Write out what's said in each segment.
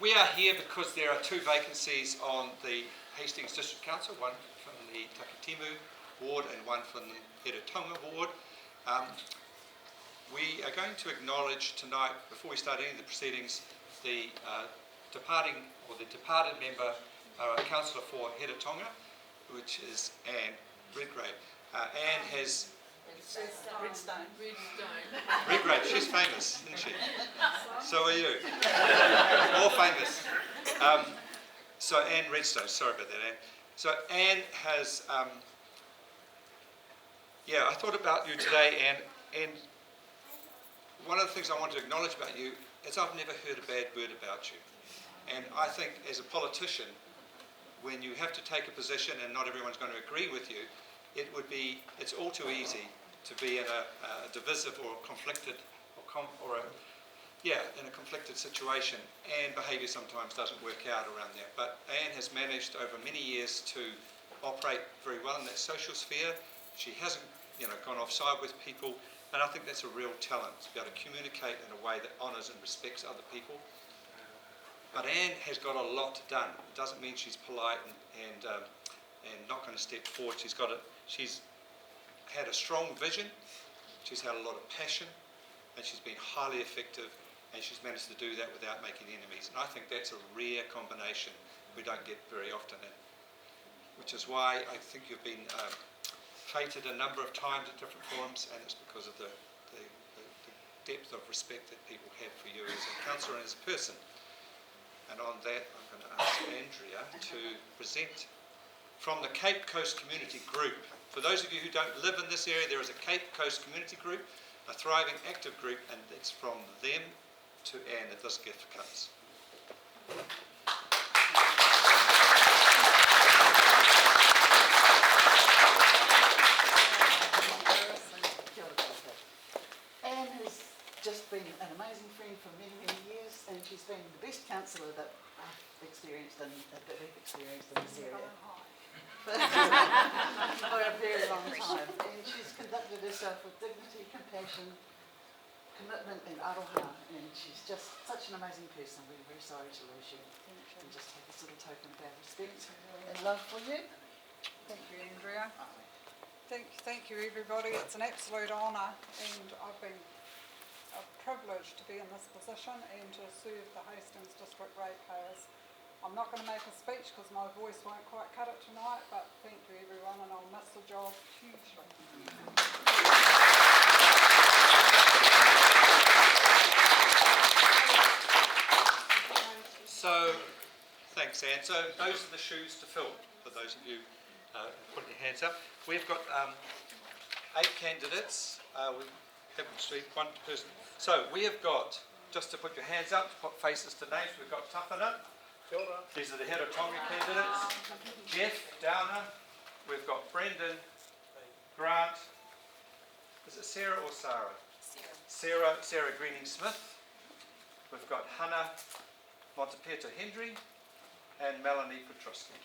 We are here because there are two vacancies on the Hastings District Council, one from the Takitimu ward and one from the Heretaunga ward. We are going to acknowledge tonight, before we start any of the proceedings, the departed member, councillor for Heretaunga, which is Anne Redgrave. Anne has... Redstone. Redgrave, she's famous, isn't she? So are you. All famous. So Anne Redstone, sorry about that, Anne. So Anne has... I thought about you today, Anne, and one of the things I want to acknowledge about you is I've never heard a bad word about you. And I think as a politician, when you have to take a position and not everyone's going to agree with you, it's all too easy to be in a divisive or conflicted in a conflicted situation, and behaviour sometimes doesn't work out around that. But Anne has managed over many years to operate very well in that social sphere. She hasn't gone offside with people, and I think that's a real talent, to be able to communicate in a way that honours and respects other people. But Anne has got a lot done. It doesn't mean she's polite and not going to step forward. She's had a strong vision, she's had a lot of passion, and she's been highly effective, and she's managed to do that without making enemies. And I think that's a rare combination we don't get very often, which is why I think you've been feted a number of times at different forums, and it's because of the depth of respect that people have for you as a councillor and as a person. And on that, I'm going to ask Andrea to present from the Cape Coast Community Group. For those of you who don't live in this area, there is a Cape Coast Community Group, a thriving, active group, and it's from them to Anne that this gift comes. Anne has just been an amazing friend for many, many years, and she's been the best councillor that I've experienced and that we've experienced in this area. For a very long time, and she's conducted herself with dignity, compassion, commitment and aroha, and she's just such an amazing person. We're very sorry to lose you. And just take this little token of our respect and love for you. Thank you, Andrea. Thank you, everybody. It's an absolute honour, and I've been privileged to be in this position and to serve the Hastings District ratepayers. I'm not going to make a speech because my voice won't quite cut it tonight, but thank you everyone, and I'll miss the job hugely. So, thanks Anne. So those are the shoes to fill, for those of you putting your hands up. We've got 8 candidates. We haven't received one person. So we have got, just to put your hands up, to put faces to names, we've got Tafana. These are the Heretaunga candidates. Jeff Downer. We've got Brendan, Grant. Is it Sarah or Sarah? Sarah Greening-Smith. We've got Hannah Montepierto Hendry and Melanie Petruski.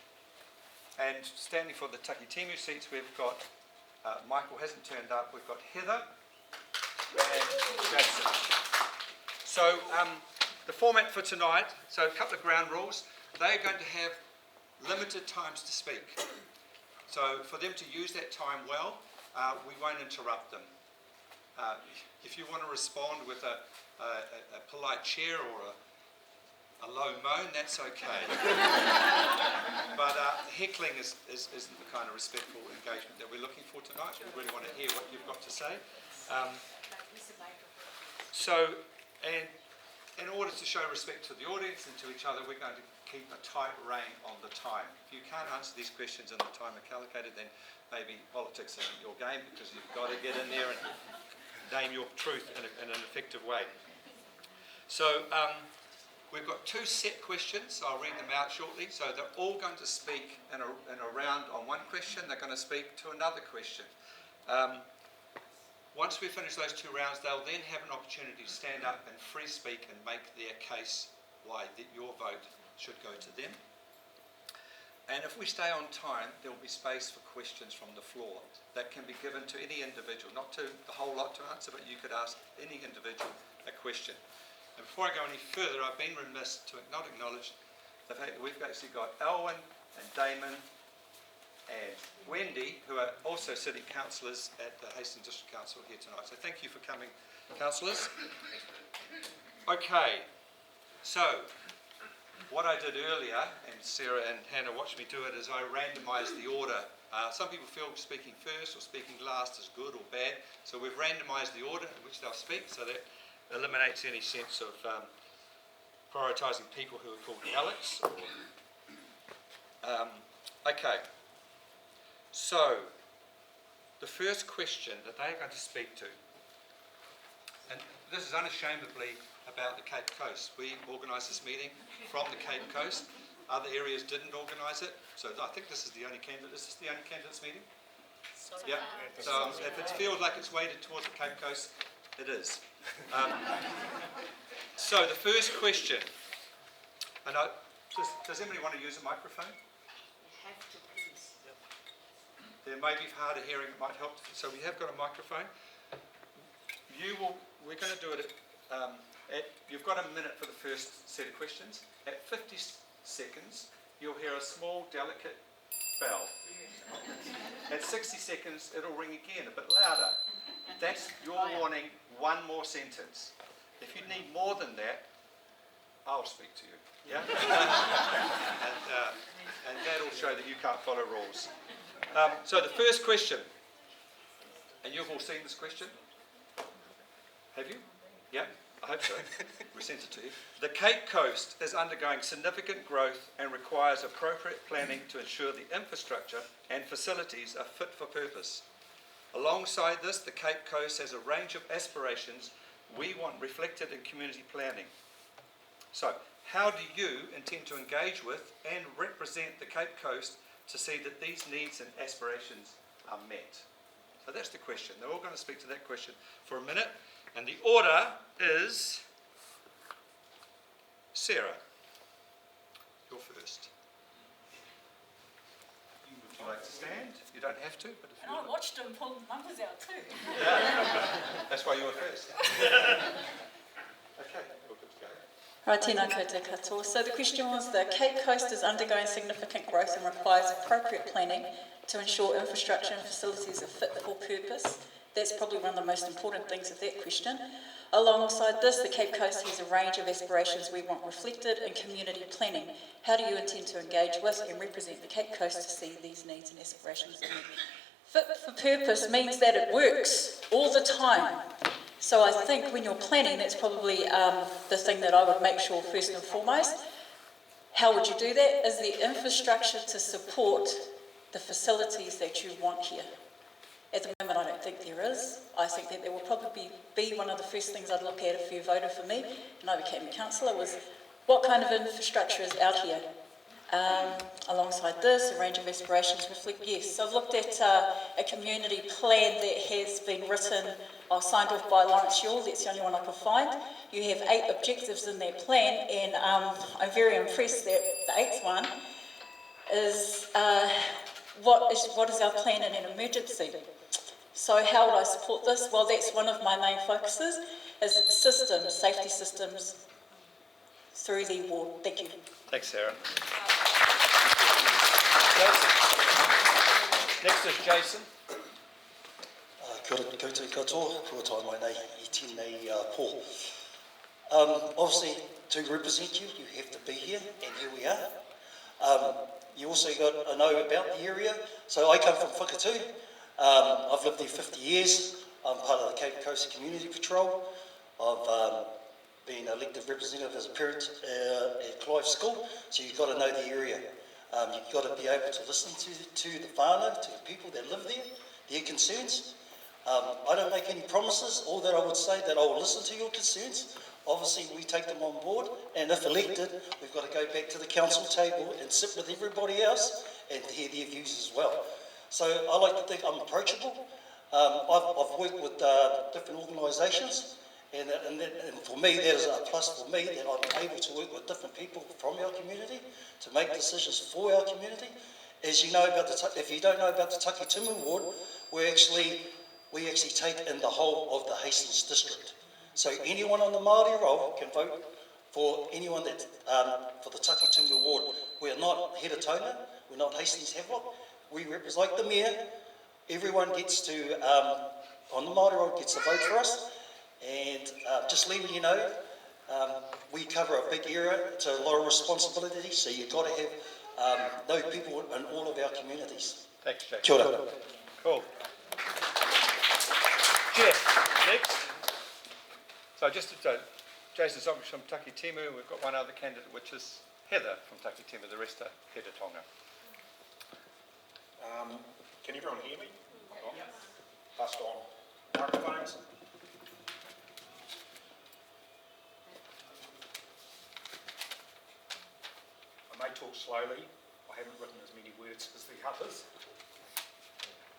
And standing for the Takitimu seats, we've got Michael hasn't turned up. We've got Heather and Jason. So the format for tonight, so a couple of ground rules. They're going to have limited times to speak. So for them to use that time well, we won't interrupt them. If you want to respond with a polite cheer or a low moan, that's okay. But heckling isn't the kind of respectful engagement that we're looking for tonight. We really want to hear what you've got to say. And in order to show respect to the audience and to each other, we're going to keep a tight rein on the time. If you can't answer these questions in the time allocated, then maybe politics isn't your game, because you've got to get in there and name your truth in an effective way. So we've got 2 set questions. I'll read them out shortly. So they're all going to speak in a round on one question. They're going to speak to another question. Once we finish those 2 rounds, they'll then have an opportunity to stand up and free speak and make their case why your vote should go to them. And if we stay on time, there will be space for questions from the floor that can be given to any individual, not to the whole lot to answer, but you could ask any individual a question. And before I go any further, I've been remiss to not acknowledge the fact that we've actually got Elwyn and Damon and Wendy, who are also city councillors at the Hastings District Council here tonight. So thank you for coming, councillors. Okay, so what I did earlier, and Sarah and Hannah watched me do it, is I randomised the order. Some people feel speaking first or speaking last is good or bad, so we've randomised the order in which they'll speak, so that eliminates any sense of prioritising people who are called Alex. Okay. So, the first question that they are going to speak to, and this is unashamedly about the Cape Coast. We organised this meeting from the Cape Coast. Other areas didn't organise it, so I think this is the only candidate. Is this the only candidates meeting? Yeah. So if it feels like it's weighted towards the Cape Coast, it is. So the first question, and does anybody want to use a microphone? You have to, please. There may be harder hearing, it might help. So we have got a microphone. We're going to do it you've got a minute for the first set of questions. At 50 seconds, you'll hear a small, delicate bell. At 60 seconds, it'll ring again, a bit louder. That's your warning, one more sentence. If you need more than that, I'll speak to you. Yeah? and that'll show that you can't follow rules. So the first question, and you've all seen this question? Have you? Yeah, I hope so. We sent it to you. The Cape Coast is undergoing significant growth and requires appropriate planning to ensure the infrastructure and facilities are fit for purpose. Alongside this, the Cape Coast has a range of aspirations we want reflected in community planning. So, how do you intend to engage with and represent the Cape Coast to see that these needs and aspirations are met? So that's the question. They're all going to speak to that question for a minute. And the order is Sarah. You're first. Would you like to stand? You don't have to, but if And I watched him pull the numbers out too. Yeah. That's why you were first. Okay, we're good to go. Right, tēnā koutou katoa. So the question was, the Cape Coast is undergoing significant growth and requires appropriate planning to ensure infrastructure and facilities are fit for purpose. That's probably one of the most important things of that question. Alongside this, the Cape Coast has a range of aspirations we want reflected in community planning. How do you intend to engage with and represent the Cape Coast to see these needs and aspirations met? Fit for purpose means that it works all the time. So I think when you're planning, that's probably the thing that I would make sure first and foremost. How would you do that? Is there infrastructure to support the facilities that you want here? At the moment, I don't think there is. I think that will probably be one of the first things I'd look at if you voted for me and I became a councillor, was what kind of infrastructure is out here? Alongside this, a range of aspirations reflect, yes. So I've looked at a community plan that has been written or signed off by Lawrence Yule. That's the only one I could find. You have 8 objectives in that plan, and I'm very impressed that the 8th one is what is our plan in an emergency? So how would I support this? Well, that's one of my main focuses, is systems, safety systems through the war. Thank you. Thanks, Sarah. Jason. Next is Jason. Kia ora koutou katoa, kua mai nei I tēnei pō. Obviously, to represent you, you have to be here, and here we are. You also got to know about the area. So I come from Whakatū. I've lived there 50 years. I'm part of the Cape Coast Community Patrol. I've been elected representative as a parent at Clive School, so you've got to know the area. You've got to be able to listen to the whānau, to the people that live there, their concerns. I don't make any promises. All that I would say that I will listen to your concerns. Obviously, we take them on board, and if elected, we've got to go back to the council table and sit with everybody else and hear their views as well. So I like to think I'm approachable. I've worked with different organisations, and for me, that is a plus for me, that I'm able to work with different people from our community to make decisions for our community. As you know about if you don't know about the Takitimu ward, we actually take in the whole of the Hastings district. So anyone on the Māori roll can vote for anyone that, for the Takitimu ward. We're not Heretaunga, we're not Hastings Havelock. We represent, like the mayor, everyone gets to, on the Māori roll gets to vote for us. And just letting you know, we cover a big area, it's a lot of responsibility, so you've got to have those people in all of our communities. Thanks, Jack. Kia ora. Cool. Jeff, next. So just to, Jason's obviously from Takitimu, we've got one other candidate, which is Heather from Takitimu, the rest are Heretaunga. Can everyone hear me? Yes. Passed on microphones. I may talk slowly. I haven't written as many words as the others.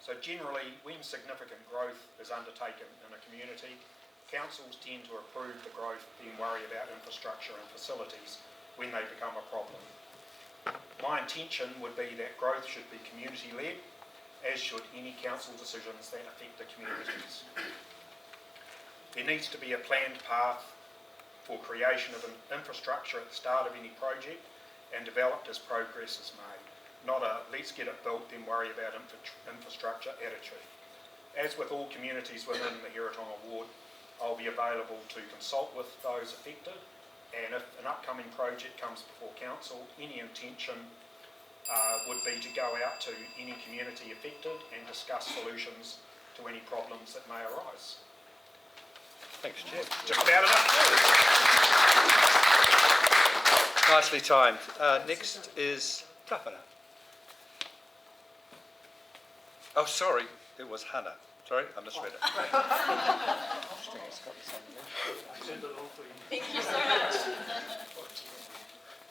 So generally, when significant growth is undertaken in a community, councils tend to approve the growth, then worry about infrastructure and facilities when they become a problem. My intention would be that growth should be community-led, as should any council decisions that affect the communities. There needs to be a planned path for creation of an infrastructure at the start of any project and developed as progress is made, not a let's get it built then worry about infrastructure attitude. As with all communities within the Heretaunga ward, I'll be available to consult with those affected, and if an upcoming project comes before council, any intention would be to go out to any community affected and discuss solutions to any problems that may arise. Thanks, Jeff. Just about enough. Nicely timed. Next is Tapana. Oh, sorry, it was Hannah. Sorry, I misread it. Thank you so much.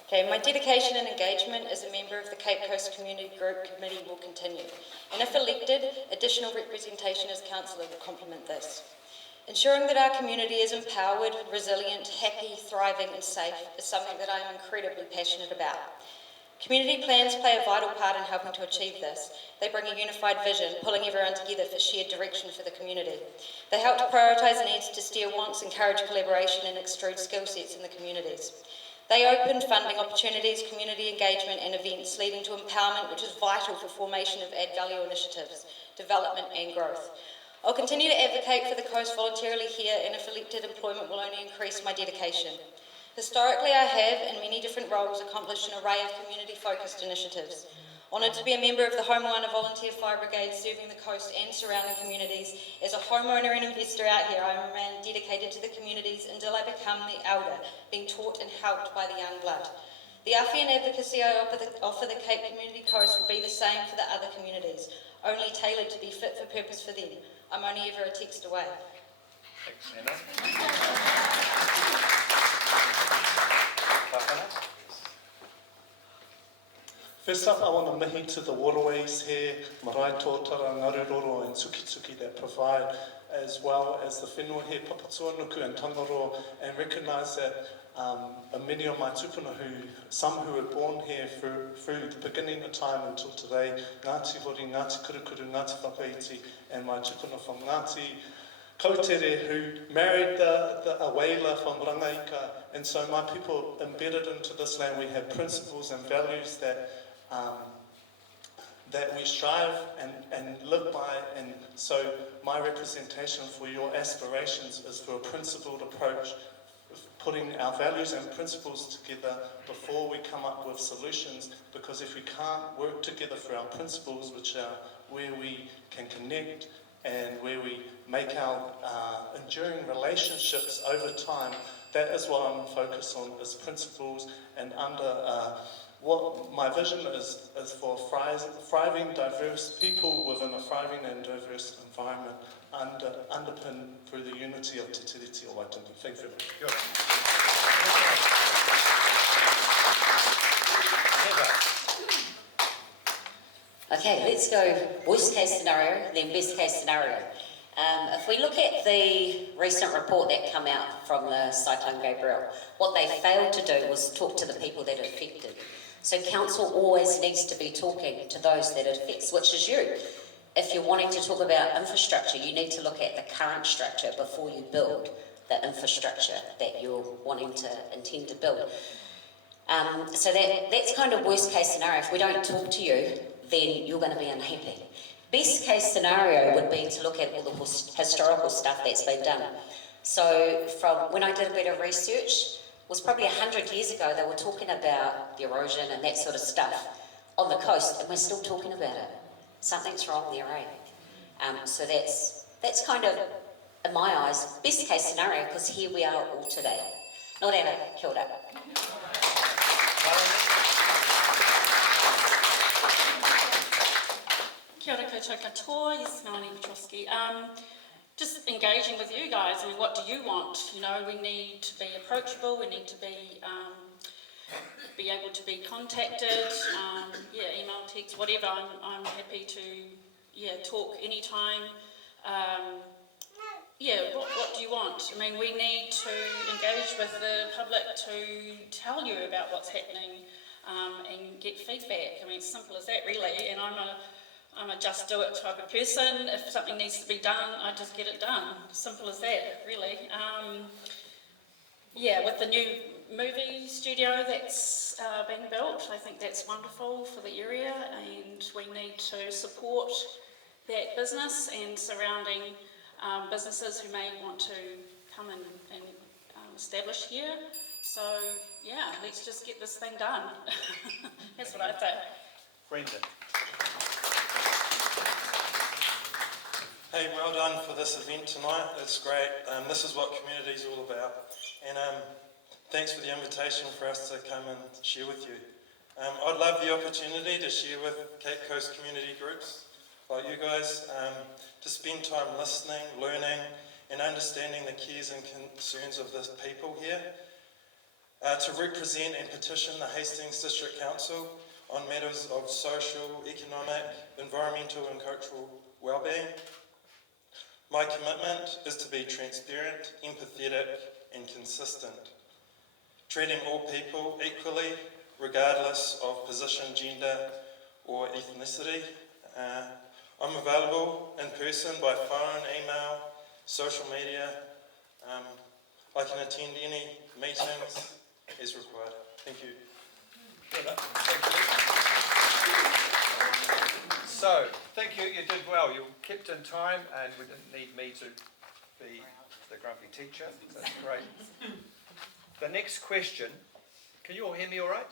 Okay, my dedication and engagement as a member of the Cape Coast Community Group Committee will continue, and if elected, additional representation as councillor will complement this. Ensuring that our community is empowered, resilient, happy, thriving and safe is something that I am incredibly passionate about. Community plans play a vital part in helping to achieve this. They bring a unified vision, pulling everyone together for shared direction for the community. They help to prioritise needs, to steer wants, encourage collaboration and extrude skill sets in the communities. They open funding opportunities, community engagement and events, leading to empowerment, which is vital for formation of add value initiatives, development and growth. I'll continue to advocate for the coast voluntarily here, and if elected, employment will only increase my dedication. Historically, I have, in many different roles, accomplished an array of community-focused initiatives. Honoured to be a member of the Home Moana Volunteer Fire Brigade, serving the coast and surrounding communities. As a homeowner and investor out here, I remain dedicated to the communities until I become the elder, being taught and helped by the young blood. The awhi and advocacy I offer the Cape Community Coast will be the same for the other communities, only tailored to be fit for purpose for them. I'm only ever a text away. Thanks, Hannah. First up, I want to mihi to the waterways here, marae tōtara, ngaruroro and tukituki that provide, as well as the whenua here, Papatuanuku and Tangaro, and recognise that many of my tupuna, some who were born here through the beginning of time until today, Ngāti Hori, Ngāti Kurukuru, Ngāti Whakaiti, and my tupuna from Ngāti Kautere, who married the Awela from Rangaika, and so my people embedded into this land, we have principles and values that we strive and live by, and so my representation for your aspirations is for a principled approach, putting our values and principles together before we come up with solutions, because if we can't work together for our principles, which are where we can connect and where we make our enduring relationships over time, that is what I'm focused on, is principles, and under what my vision is for thriving, diverse people within a thriving and diverse environment, underpinned through the unity of Te Tiriti o Waitangi. Thank you very much. Okay, let's go worst case scenario, then best case scenario. If we look at the recent report that came out from the Cyclone Gabrielle, what they failed to do was talk to the people that are affected. So council always needs to be talking to those that it affects, which is you. If you're wanting to talk about infrastructure, you need to look at the current structure before you build the infrastructure that you're wanting to intend to build. So that's kind of worst case scenario. If we don't talk to you, then you're going to be unhappy. Best case scenario would be to look at all the historical stuff that's been done. So from when I did a bit of research, it was probably 100 years ago, they were talking about the erosion and that sort of stuff on the coast, and we're still talking about it. Something's wrong there, eh? So that's kind of, in my eyes, best case scenario, because here we are all today. Nō reira, kia ora. Kia ora koutou katoa, yes, Melanie Petrosky. Just engaging with you guys, I mean, what do you want? You know, we need to be approachable, we need to be able to be contacted, email, text, whatever. I'm happy to, talk anytime. What do you want? I mean, we need to engage with the public to tell you about what's happening and get feedback. I mean, it's simple as that, really. And I'm a just do it type of person. If something needs to be done, I just get it done. Simple as that, really. With the new movie studio that's being built, I think that's wonderful for the area, and we need to support that business and surrounding businesses who may want to come and establish here. So, let's just get this thing done. That's what I think. Brendan. Hey, well done for this event tonight. It's great. This is what community is all about. And thanks for the invitation for us to come and share with you. I'd love the opportunity to share with Cape Coast community groups like you guys, to spend time listening, learning, and understanding the cares and concerns of the people here, to represent and petition the Hastings District Council on matters of social, economic, environmental and cultural well-being. My commitment is to be transparent, empathetic and consistent, treating all people equally, regardless of position, gender or ethnicity. I'm available in person, by phone, email, social media. I can attend any meetings as required. Thank you. So, thank you, you did well. You kept in time and we didn't need me to be the grumpy teacher. That's great. The next question, can you all hear me all right?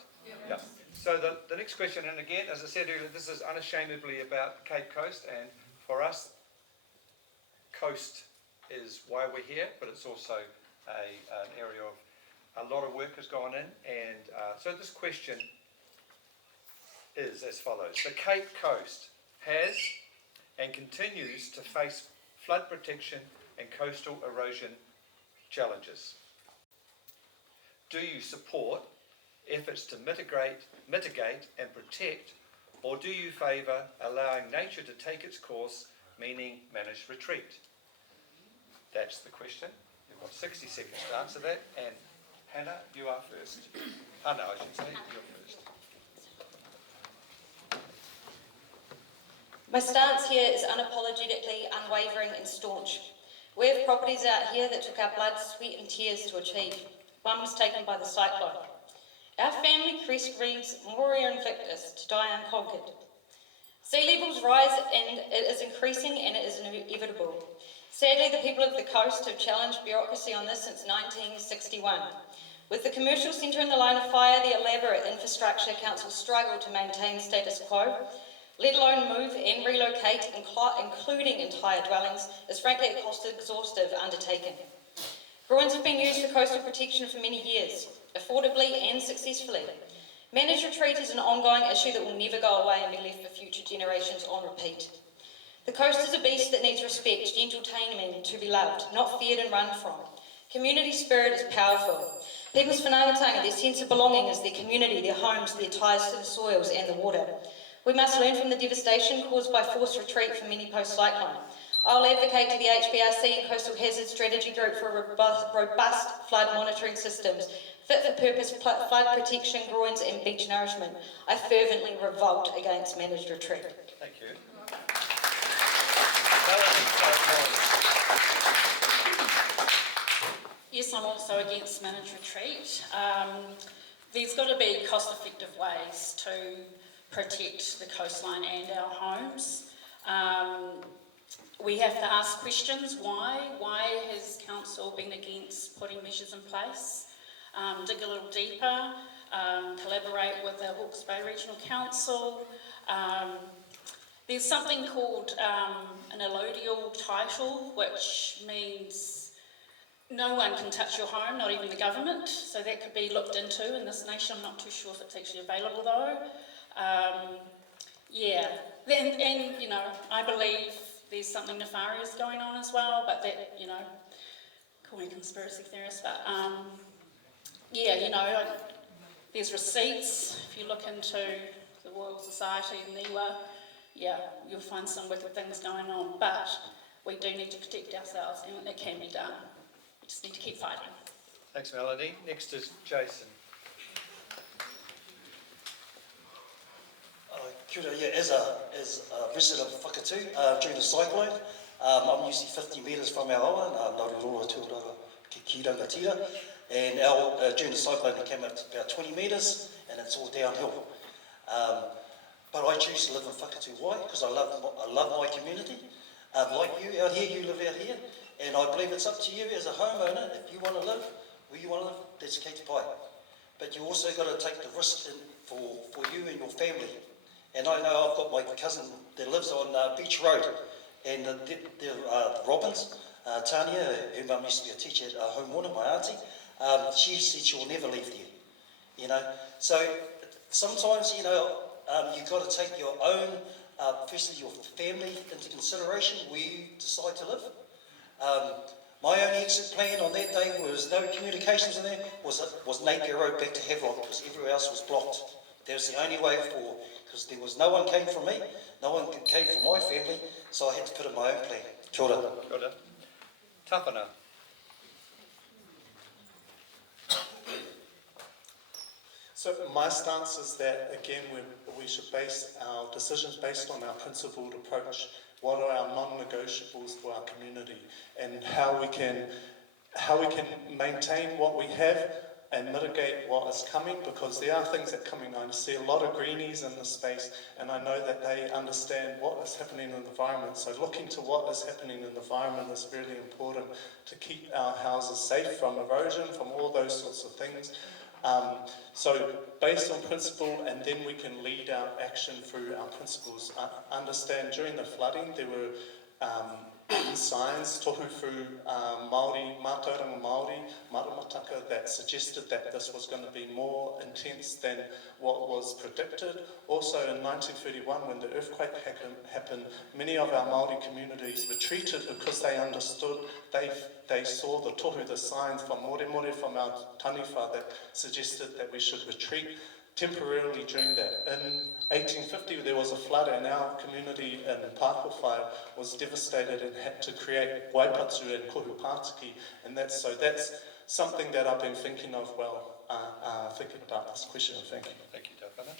Yeah. So the next question, and again, as I said earlier, this is unashamedly about Cape Coast, and for us, coast is why we're here, but it's also an area of a lot of work has gone in, and so this question is as follows. The Cape Coast has and continues to face flood protection and coastal erosion challenges. Do you support efforts to mitigate and protect, or do you favour allowing nature to take its course, meaning managed retreat? That's the question. You've got 60 seconds to answer that, and Hannah, you are first. Hannah, I should say, you're first. My stance here is unapologetically unwavering and staunch. We have properties out here that took our blood, sweat and tears to achieve. One was taken by the cyclone. Our family crest reads Moria Invictus, to die unconquered. Sea levels rise and it is increasing and it is inevitable. Sadly, the people of the coast have challenged bureaucracy on this since 1961. With the commercial centre in the line of fire, the elaborate infrastructure council struggle to maintain status quo, let alone move and relocate, including entire dwellings, is frankly a cost-exhaustive undertaking. Ruins have been used for coastal protection for many years, affordably and successfully. Managed retreat is an ongoing issue that will never go away and be left for future generations on repeat. The coast is a beast that needs respect, gentle taming to be loved, not feared and run from. Community spirit is powerful. People's whanaungatanga, their sense of belonging is their community, their homes, their ties to the soils and the water. We must learn from the devastation caused by forced retreat from many post-cyclone. I'll advocate to the HBRC and Coastal Hazard Strategy Group for robust flood monitoring systems, fit-for-purpose flood protection, groins and beach nourishment. I fervently revolt against managed retreat. Thank you. Yes, I'm also against managed retreat. There's got to be cost-effective ways to protect the coastline and our homes. We have to ask questions. Why? Why has council been against putting measures in place? Dig a little deeper, collaborate with the Hawke's Bay Regional Council. There's something called an allodial title, which means no one can touch your home, not even the government. So that could be looked into in this nation. I'm not too sure if it's actually available though. Yeah, and you know, I believe there's something nefarious going on as well, but that, you know, call me conspiracy theorist, but yeah, you know, there's receipts. If you look into the Royal Society and NIWA, yeah, you'll find some wicked things going on, but we do need to protect ourselves, and it can be done. We just need to keep fighting. Thanks, Melanie. Next is Jason. Kia ora, yeah, as a resident of Whakatū, during the cyclone, I'm usually 50 metres from our awa, Ngāri Tuarara ki Rangatira, and during the cyclone it came up to about 20 metres, and it's all downhill. But I choose to live in Whakatū. Why? Because I love my community. Like you out here, you live out here, and I believe it's up to you as a homeowner. If you want to live where you want to live, that's kei te pai. But you also got to take the risk for you and your family. And I know I've got my cousin that lives on Beach Road, and the Robbins, Tanya, who mum used to be a teacher at Home Water, my auntie, she said she'll never leave there. You know, so sometimes, you know, you've got to take your own, firstly your family into consideration where you decide to live. My only exit plan on that day was no communications in there, was Napier Road back to Havelock, because everywhere else was blocked. That was the only way because there was no one came from me, no one came from my family, so I had to put in my own plan. Kia ora. Kia ora. Tapana. So my stance is that, again, we should base our decisions based on our principled approach. What are our non-negotiables for our community, and how we can maintain what we have and mitigate what is coming, because there are things that are coming. I see a lot of greenies in this space, and I know that they understand what is happening in the environment. So looking to what is happening in the environment is really important to keep our houses safe from erosion, from all those sorts of things. So based on principle, and then we can lead our action through our principles. Understand during the flooding there were signs, tohu through Māori, Heretaunga Māori, maramataka, that suggested that this was going to be more intense than what was predicted. Also in 1931, when the earthquake happened, many of our Māori communities retreated because they understood, they saw the tohu, the signs from more, from our taniwha that suggested that we should retreat temporarily during that. In 1850 there was a flood, and our community in Pākowhai was devastated and had to create waipatu and kohupātiki, and that's something that I've been thinking of thinking about this question. Thank you. Thank you, Tapana.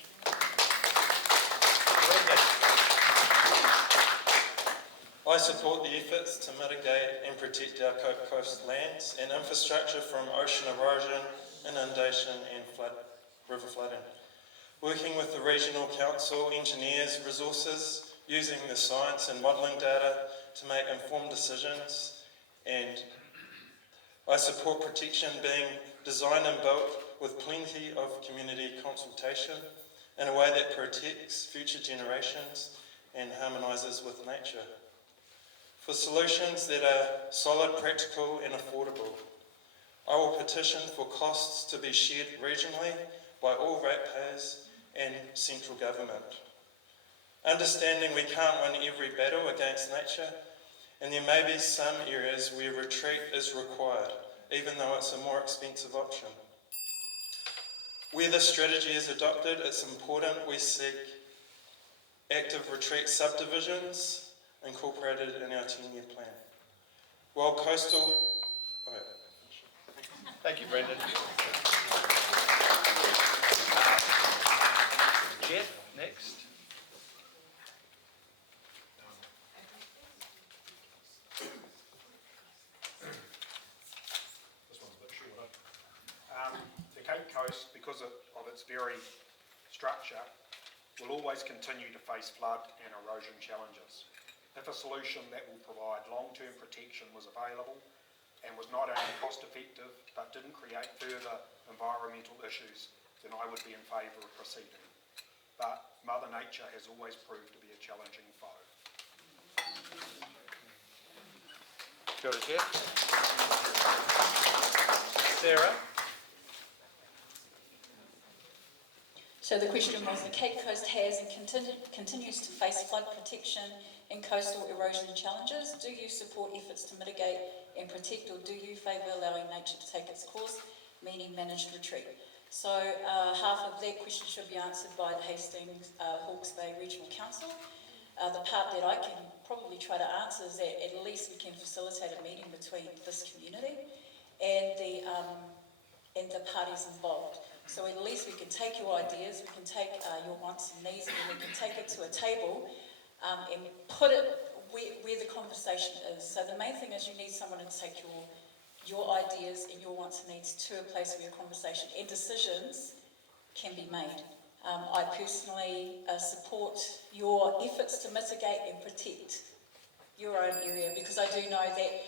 I support the efforts to mitigate and protect our coastlands and infrastructure from ocean erosion, inundation and river flooding. Working with the Regional Council, engineers, resources, using the science and modelling data to make informed decisions, and I support protection being designed and built with plenty of community consultation in a way that protects future generations and harmonises with nature. For solutions that are solid, practical and affordable, I will petition for costs to be shared regionally by all ratepayers and central government. Understanding we can't win every battle against nature, and there may be some areas where retreat is required, even though it's a more expensive option. Where this strategy is adopted, it's important we seek active retreat subdivisions incorporated in our 10-year plan. While coastal... Thank you, Brendan. Jeff, next. This one. structure will always continue to face flood and erosion challenges. If a solution that will provide long-term protection was available and was not only cost-effective but didn't create further environmental issues, then I would be in favour of proceeding. But Mother Nature has always proved to be a challenging foe. Kia ora, Jeff. Sarah? So the question was, the Cape Coast has and continues to face flood protection and coastal erosion challenges. Do you support efforts to mitigate and protect, or do you favour allowing nature to take its course, meaning managed retreat? So half of that question should be answered by the Hastings Hawke's Bay Regional Council. The part that I can probably try to answer is that at least we can facilitate a meeting between this community and the parties involved. So at least we can take your ideas, we can take your wants and needs, and we can take it to a table and put it where the conversation is. So the main thing is you need someone to take your ideas and your wants and needs to a place where conversation and decisions can be made. I personally support your efforts to mitigate and protect your own area, because I do know that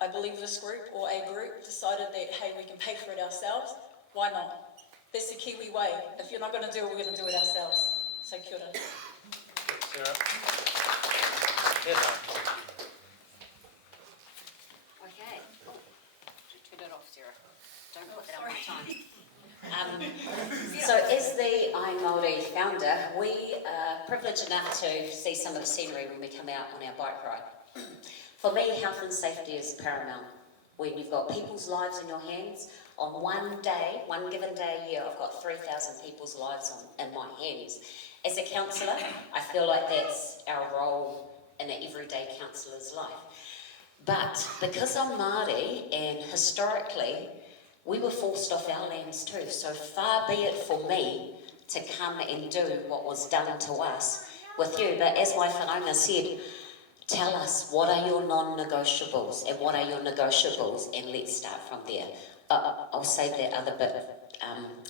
I believe this group or a group decided that, hey, we can pay for it ourselves. Why not? That's the Kiwi way. If you're not going to do it, we're going to do it ourselves. So kia ora. Sarah? Heather? Okay. Turn it off, Sarah. Don't put that on my time. So as the Awanga Māori founder, we are privileged enough to see some of the scenery when we come out on our bike ride. For me, health and safety is paramount. When you've got people's lives in your hands, on one day, one given day a year, I've got 3,000 people's lives in my hands. As a counsellor, I feel like that's our role in an everyday counsellor's life. But because I'm Māori, and historically, we were forced off our lands too, so far be it for me to come and do what was done to us with you. But as my whanaunga said, tell us what are your non-negotiables and what are your negotiables, and let's start from there. I'll save that other bit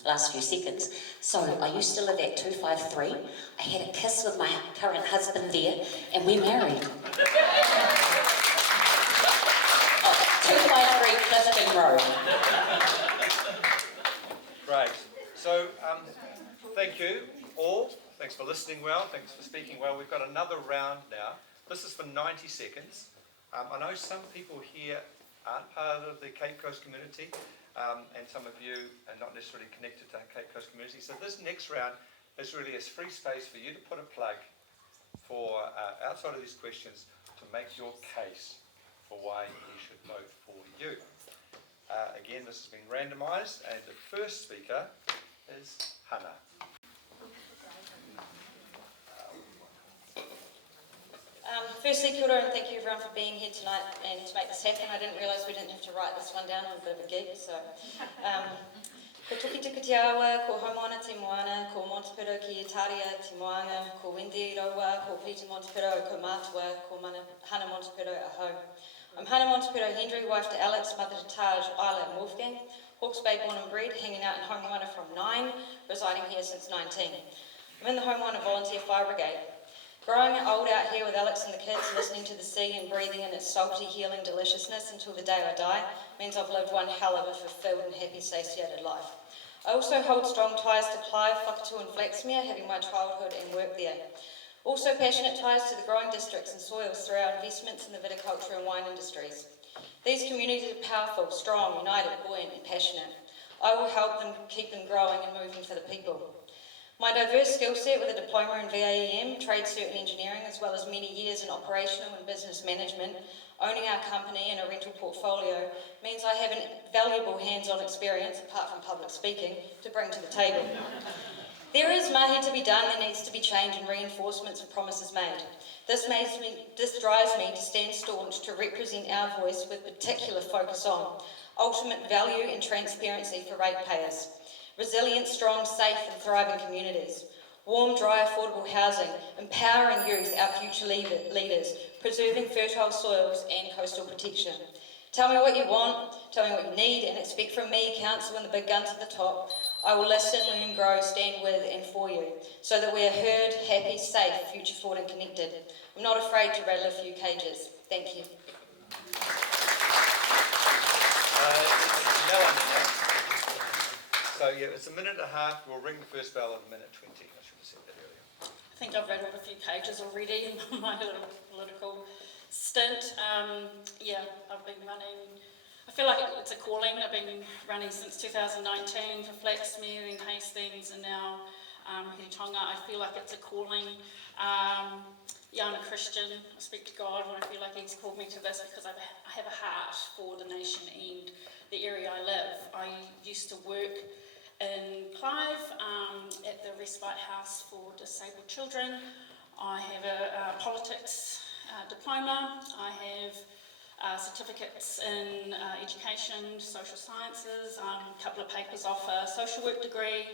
last few seconds. So I used to live at 253. I had a kiss with my current husband there, and we married. 253 Clifton Road. Great. So, thank you all. Thanks for listening well. Thanks for speaking well. We've got another round now. This is for 90 seconds. I know some people here aren't part of the Cape Coast community, and some of you are not necessarily connected to the Cape Coast community. So this next round is really a free space for you to put a plug for, outside of these questions, to make your case for why we should vote for you. Again, this has been randomised, and the first speaker is Hannah. Firstly, kia ora, and thank you everyone for being here tonight and to make this happen. I didn't realise we didn't have to write this one down. I'm a bit of a geek, so. Ko Tuki Tuki Te Awa, ko Haumana Te Moana, ko Montepiro ki Itaria Te Moanga, ko Wendy Raua, ko Peter Montepiro, ko Mātua, ko Hana Montepiro Aho. I'm Hana Montepiro Hendry, wife to Alex, mother to Taj, Isla and Wolfgang. Hawke's Bay born and bred, hanging out in Haumana from 9, residing here since 19. I'm in the Haumana Volunteer Fire Brigade. Growing old out here with Alex and the kids, listening to the sea and breathing in its salty, healing deliciousness until the day I die, means I've lived one hell of a fulfilled and happy, satiated life. I also hold strong ties to Clive, Whakatu and Flaxmere, having my childhood and work there. Also passionate ties to the growing districts and soils through our investments in the viticulture and wine industries. These communities are powerful, strong, united, buoyant and passionate. I will help them keep them growing and moving for the people. My diverse skill set with a diploma in VAEM, trade cert and engineering, as well as many years in operational and business management, owning our company and a rental portfolio, means I have an valuable hands-on experience, apart from public speaking, to bring to the table. There is mahi to be done, there needs to be change and reinforcements of promises made. This drives me to stand staunch to represent our voice with particular focus on ultimate value and transparency for ratepayers, resilient, strong, safe and thriving communities, warm, dry, affordable housing, empowering youth, our future leaders, preserving fertile soils and coastal protection. Tell me what you want, tell me what you need, and expect from me, council and the big guns at the top, I will listen, learn, grow, stand with and for you, so that we are heard, happy, safe, future forward and connected. I'm not afraid to rattle a few cages. Thank you. So yeah, it's a minute and a half. We'll ring the first bell at a minute 20. I should have said that earlier. I think I've rattled a few cages already in my little political stint. I've been running, I feel like it's a calling. I've been running since 2019 for Flaxmere and Hastings and now Heretaunga. I feel like it's a calling. I'm a Christian. I speak to God when I feel like He's called me to this because I have a heart for the nation and the area I live. I used to work in Clive at the Respite House for Disabled Children. I have a politics diploma. I have certificates in education, social sciences, a couple of papers off a social work degree,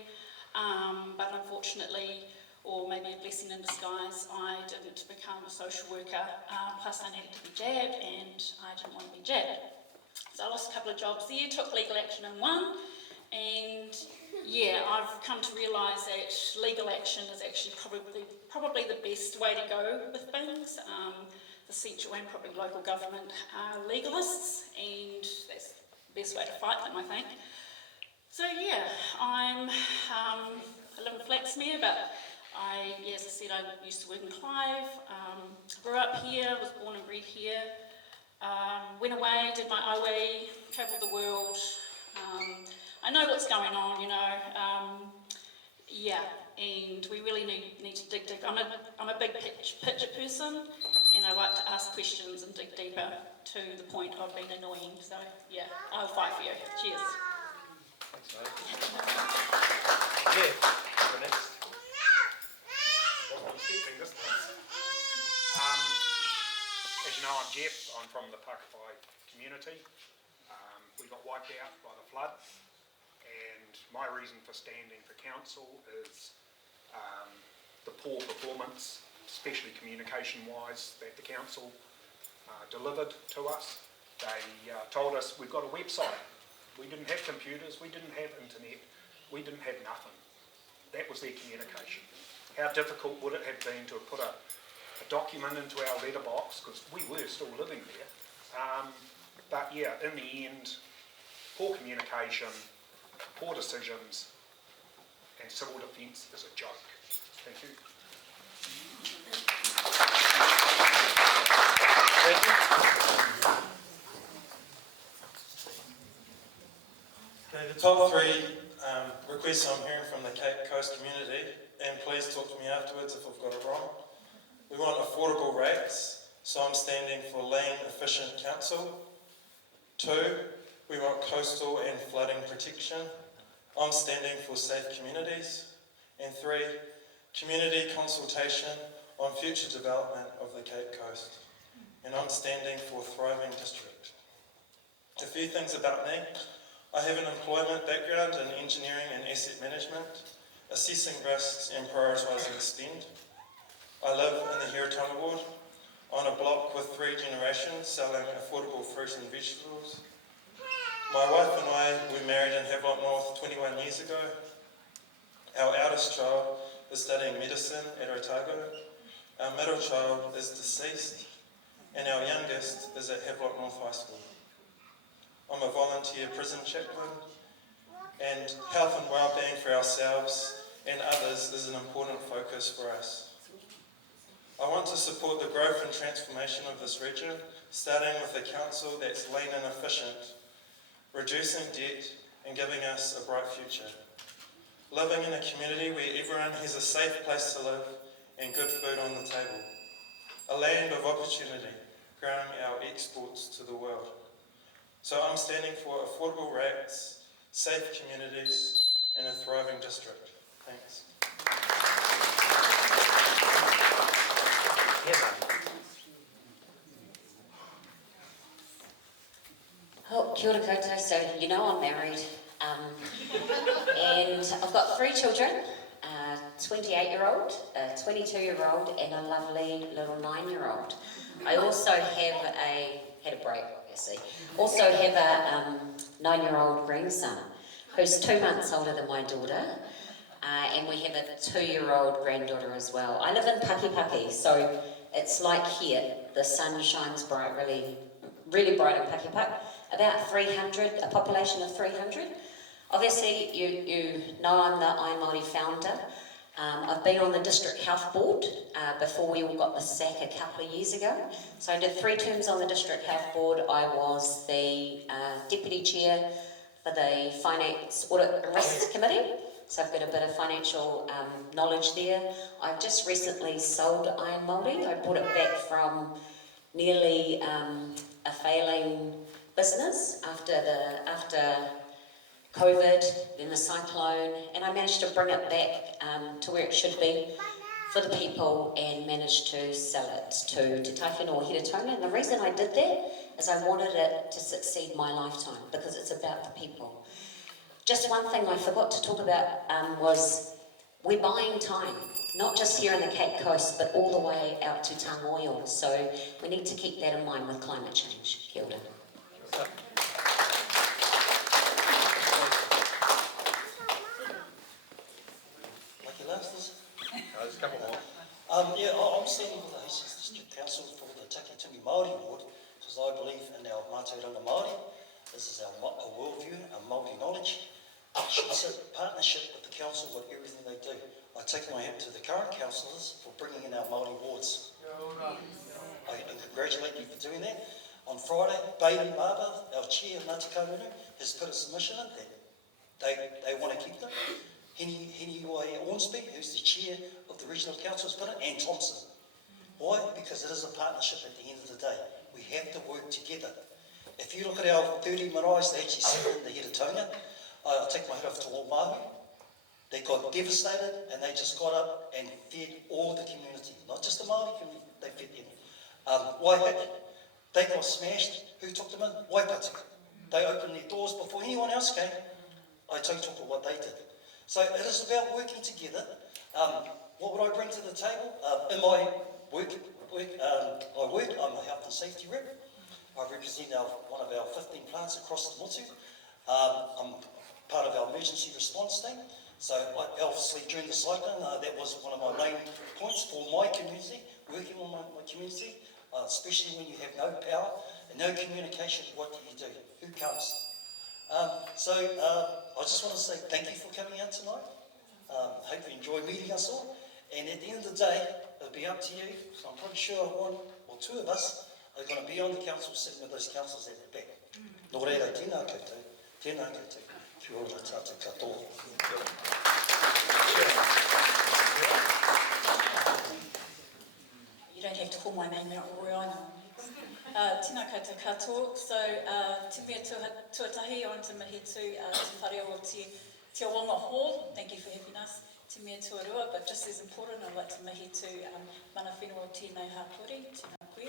but unfortunately, or maybe a blessing in disguise, I didn't become a social worker, plus I needed to be jabbed and I didn't want to be jabbed. So I lost a couple of jobs there, took legal action in one, and I've come to realise that legal action is actually probably the best way to go with things. The central and probably local government are legalists, and that's the best way to fight them, I think. So I live in Flaxmere, but as I said, I used to work in Clive, grew up here, was born and bred here, went away, did my OE, travelled the world. I know what's going on, and we really need to dig deep. I'm a big picture person, and I like to ask questions and dig deeper to the point of being annoying. So I'll fight for you. Cheers. Thanks, mate. You're next. As you know, I'm Jeff. I'm from the Pakawhai community. We got wiped out by the flood, and my reason for standing for council is the poor performance, especially communication-wise, that the council delivered to us. They told us we've got a website. We didn't have computers, we didn't have internet, we didn't have nothing. That was their communication. How difficult would it have been to have put a document into our letterbox, because we were still living there. But in the end, poor communication, poor decisions, and civil defence is a joke. Thank you. Thank you. Okay, the top three requests I'm hearing from the Cape Coast community, and please talk to me afterwards if I've got it wrong. We want affordable rates, so I'm standing for lean, efficient council. 2, we want coastal and flooding protection. I'm standing for safe communities. And 3, community consultation on future development of the Cape Coast. And I'm standing for thriving district. A few things about me. I have an employment background in engineering and asset management, assessing risks and prioritising spend. I live in the Heretaunga ward, on a block with 3 generations selling affordable fruit and vegetables. My wife and I were married in Havelock North 21 years ago. Our eldest child is studying medicine at Otago. Our middle child is deceased, and our youngest is at Havelock North High School. I'm a volunteer prison chaplain, and health and well-being for ourselves and others is an important focus for us. I want to support the growth and transformation of this region, starting with a council that's lean and efficient, reducing debt and giving us a bright future. Living in a community where everyone has a safe place to live and good food on the table. A land of opportunity, growing our exports to the world. So I'm standing for affordable rates, safe communities and a thriving district. Thanks. Oh, kia ora koutou. So, I'm married, and I've got 3 children, a 28-year-old, a 22-year-old, and a lovely little 9-year-old. I also had a break, obviously, also have a 9-year-old grandson. who's 2 months older than my daughter, and we have a 2-year-old granddaughter as well. I live in Pakipaki, so it's like here, the sun shines bright, really bright in Pakipaki. About 300, a population of 300. Obviously, you know I'm the I Māori founder. I've been on the district health board before we all got the sack a couple of years ago. So I did 3 terms on the district health board. I was the deputy chair for the Finance Audit and Risk Committee. So I've got a bit of financial knowledge there. I've just recently sold Iron Māori. I bought it back from nearly a failing business after COVID, then the cyclone, and I managed to bring it back to where it should be for the people and managed to sell it to Te Taiwhenua Heretaunga. And the reason I did that is I wanted it to succeed my lifetime because it's about the people. Just one thing I forgot to talk about was we're buying time, not just here in the Cape Coast, but all the way out to Tangoio. So we need to keep that in mind with climate change. Kia ora. There's a couple more. I'm standing with the Hastings District Council for the Takitimu Māori Award because I believe in our Mātauranga Māori. This is our worldview, our Māori knowledge. It's a partnership with the council with everything they do. I take my hat to the current councillors for bringing in our Māori awards. I congratulate you for doing that. On Friday, Bailey Barber, our chair of Ngāti Kaurunu, has put a submission in that they want to keep them. Heni Ormsby, who's the chair of the regional council, has put it, and Thompson. Why? Because it is a partnership at the end of the day. We have to work together. If you look at our 30 maraes, they actually sit in the Heretaunga. I'll take my hat off to all Mahu. They got devastated and they just got up and fed all the community, not just the Māori community, they fed them. Waihapi, they got smashed. Who took them in? Waipati. They opened their doors before anyone else came. I talk about what they did. So it is about working together. What would I bring to the table? In my work, I'm a health and safety rep. I represent one of our 15 plants across the Motu. I'm part of our emergency response team. So obviously during the cyclone, that was one of my main points for my community, working on my community, especially when you have no power and no communication. What do you do? Who comes? I just want to say thank you for coming out tonight. Hope you enjoy meeting us all. And at the end of the day, it'll be up to you. So I'm pretty sure one or two of us are going to be on the council, sitting with those councillors at the back. Nō reira, tēnā koutou, tēnā koutou, kia ora tātou katoa. You don't have to call my name out, Roy, I know. Tēnā koutou katoa. So, te mea tuatahi, I want to mihi to te whare o Te Awanga Hall. Thank you for having us. Te mea tuarua, but just as important, I'd like to mihi to mana whenua o tēnei hapori, tēnā koe.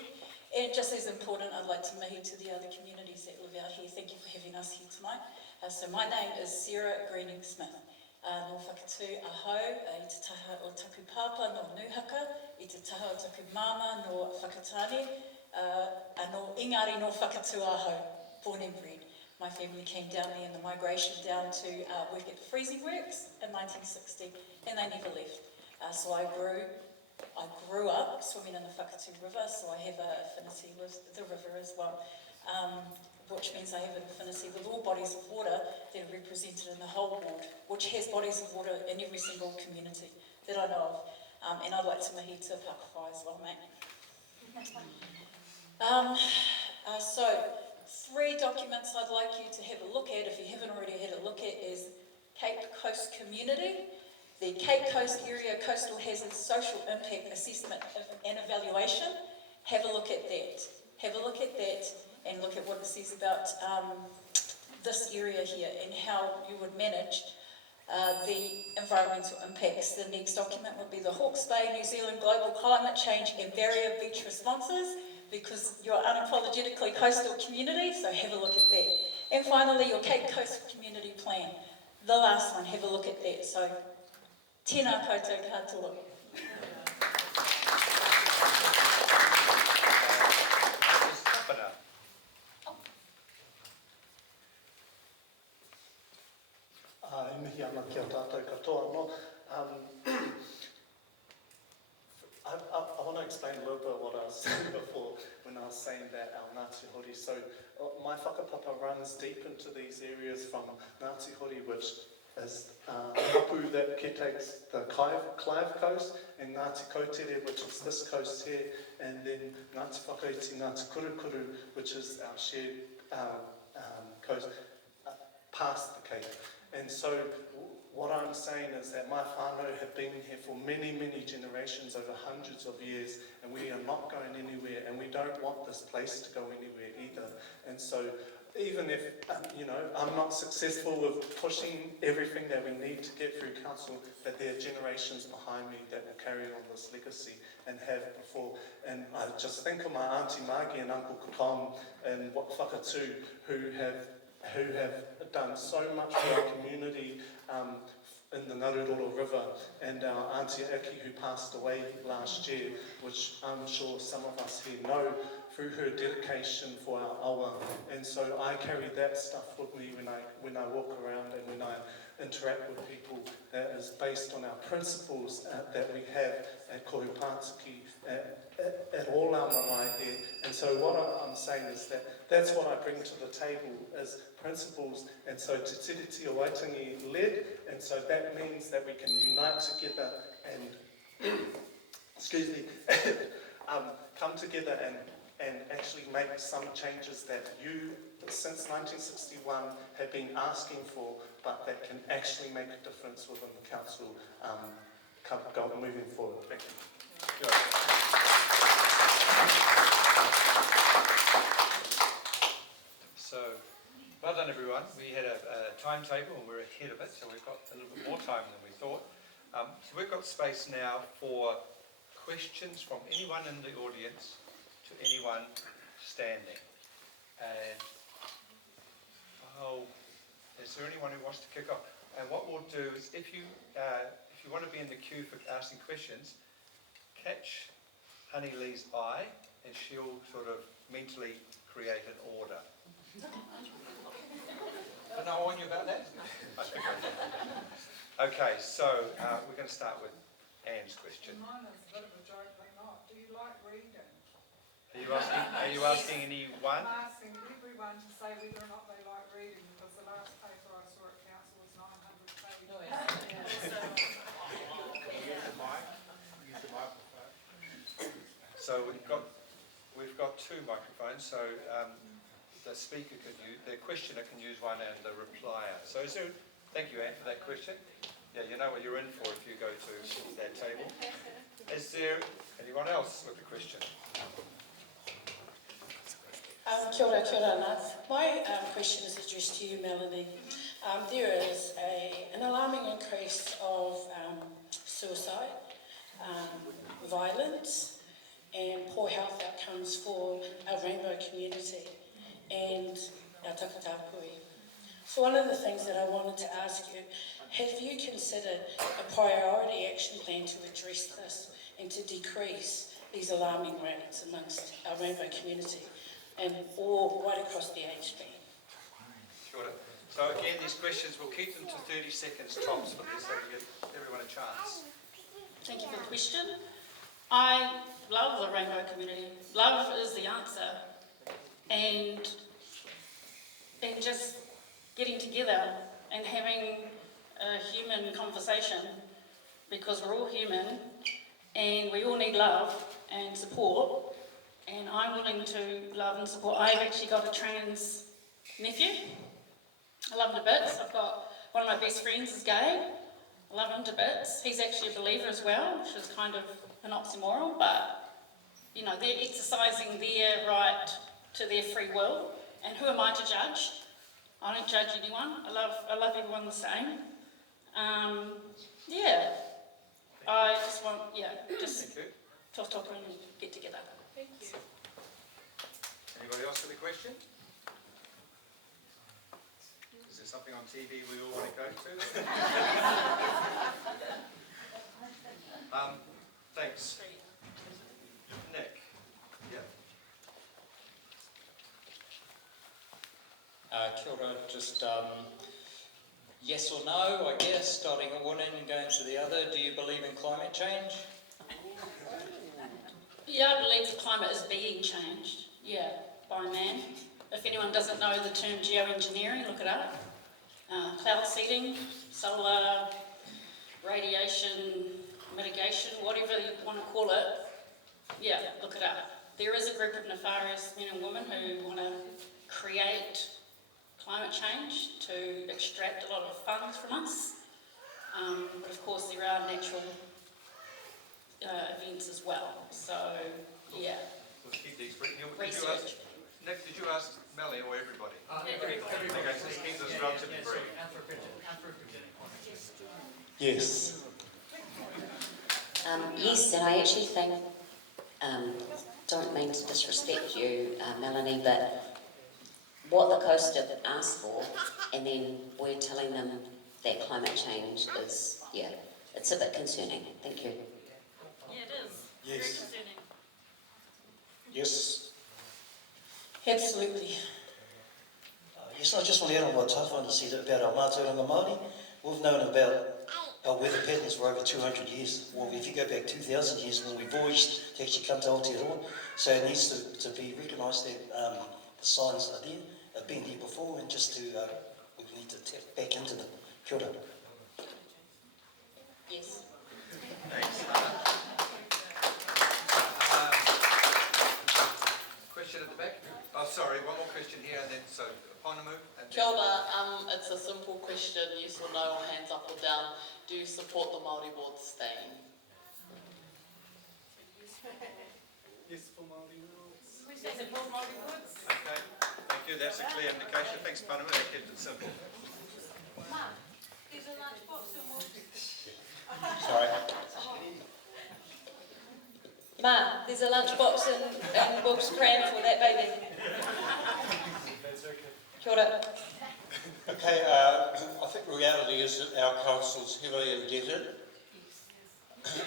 And just as important, I'd like to mihi to the other communities that live out here. Thank you for having us here tonight. So my name is Sarah Greening-Smith. Nō whakatū ahau, i te taha o taku pāpa no Nuhaka, i te taha o taku mama no Whakatāne, no Ingari no whakatū ahau, born and bred. My family came down there in the migration down to work at the freezing works in 1960, and they never left. So I grew up swimming in the Whakatū River, so I have an affinity with the river as well, which means I have an affinity with all bodies of water that are represented in the whole ward, which has bodies of water in every single community that I know of. And I'd like to mihi to Pakawhai as well, mate. So, 3 documents I'd like you to have a look at, if you haven't already had a look at, is Cape Coast Community, the Cape Coast Area Coastal Hazard Social Impact Assessment and Evaluation. Have a look at that. Have a look at that and look at what it says about this area here and how you would manage the environmental impacts. The next document would be the Hawke's Bay New Zealand Global Climate Change and Barrier Beach Responses, because you're unapologetically coastal community, so have a look at that. And finally, your Cape Coast Community Plan. The last one, have a look at that. So, tēnā koutou katoa. explain a little bit what I was saying before when I was saying that our Ngāti Hori. So my whakapapa runs deep into these areas from Ngāti Hori, which is hapu that takes the Clive coast, and Ngāti Koutere, which is this coast here, and then Ngāti Whakaiti, Ngāti Kurukuru, which is our shared coast past the Cape. And so what I'm saying is that my whānau have been here for many, many generations, over hundreds of years, and we are not going anywhere, and we don't want this place to go anywhere either. And so even if, I'm not successful with pushing everything that we need to get through council, that there are generations behind me that will carry on this legacy and have before. And I just think of my Auntie Margie and Uncle Tom and Whakatū who have done so much for our community in the Ngāruroro River, and our Auntie Aki who passed away last year, which I'm sure some of us here know through her dedication for our awa. And so I carry that stuff with me when I walk around and when I interact with people, that is based on our principles that we have at Kohupātiki, at all our marae here. And so what I'm saying is that that's what I bring to the table as principles, and so Te Tiriti o Waitangi led, and so that means that we can unite together and come together and actually make some changes that you, since 1961, have been asking for, but that can actually make a difference within the council moving forward. Thank you. So, well done everyone. We had a timetable and we're ahead of it, so we've got a little bit more time than we thought. So we've got space now for questions from anyone in the audience to anyone standing. And is there anyone who wants to kick off? And what we'll do is, if you want to be in the queue for asking questions, catch Honey Lee's eye, and she'll sort of mentally create an order. Didn't I warn you about that? Okay, so we're going to start with Anne's question. Mine is a bit of a joke, but not. Do you like reading? Are you asking anyone? I'm asking everyone to say whether or not they like reading, because the last paper I saw at council was 900 pages. So we've got two microphones, so the speaker can use, the questioner can use one and the replier. So thank you, Anne, for that question. Yeah, you know what you're in for if you go to that table. Is there anyone else with a question? Kia ora, Nath. My question is addressed to you, Melanie. There is an alarming increase of suicide, violence, and poor health outcomes for our rainbow community and our takatapui. So one of the things that I wanted to ask you, have you considered a priority action plan to address this and to decrease these alarming rates amongst our rainbow community and all right across the age span? Sure. So again, these questions, we'll keep them to 30 seconds tops for this, so we give everyone a chance. Thank you for the question. I love the rainbow community. Love is the answer. And just getting together and having a human conversation, because we're all human and we all need love and support, and I'm willing to love and support. I've actually got a trans nephew. I love him to bits. I've got one of my best friends is gay. I love him to bits. He's actually a believer as well, which is kind of an oxymoron, but you know, they're exercising their right to their free will, and who am I to judge? I don't judge anyone. I love everyone the same. Yeah, I just want, just talk and get together. Thank you. Anybody else with a question? Is there something on TV we all want to go to? Thanks. Nick. Yeah. Kia ora, just yes or no, I guess, starting at one end and going to the other. Do you believe in climate change? Yeah, I believe the climate is being changed, by man. If anyone doesn't know the term geoengineering, look it up. Cloud seeding, solar, radiation, mitigation, whatever you want to call it, look it up. There is a group of nefarious men and women who want to create climate change to extract a lot of funds from us. But of course there are natural events as well. So, We'll keep these brief. research. Nick, did you ask Melanie or everybody? Everybody. Okay, so let's keep this relatively brief. Yes. Yes, and I actually think, don't mean to disrespect you, Melanie, but what the coast have asked for, and then we're telling them that climate change is, it's a bit concerning. Thank you. Yeah, it is. Yes. Very concerning. Yes. Absolutely. Yes, I just want to add on what Tawhana said about our Heretaunga Māori. We've known about our weather patterns for over 200 years. Well, if you go back 2,000 years when we voyaged to actually come to Aotearoa, so it needs to be recognised that the signs are there, have been there before, and just to, we need to tap back into them. Kia ora. Yes. Thanks. Question at the back? Oh, sorry, one more question here, and then, so, Ponamu. Kia ora, it's a simple question, yes or no, or hands up or down. Do you support the Māori board staying? Yes for Māori rules. We say support Māori boards. Okay, thank you, that's a clear indication. Thanks, Ponamu, that kept it simple. Mark, there's a lunch box and we'll... Sorry. Ma, there's a lunchbox in Wilkes Pram for that baby. That's okay. Kia ora. Okay, I think the reality is that our council's heavily indebted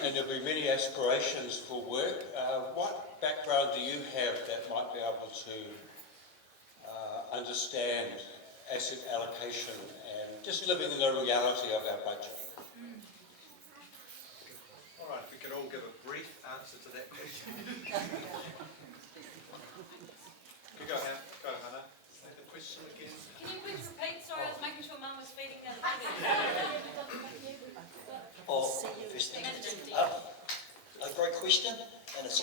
and there'll be many aspirations for work. What background do you have that might be able to understand asset allocation and just living in the reality of our budget? All right, if we could all give a brief answer to that question. You go, Hannah. The question again. Can you please repeat? Sorry, I was making sure Mum was feeding the A great question, and it's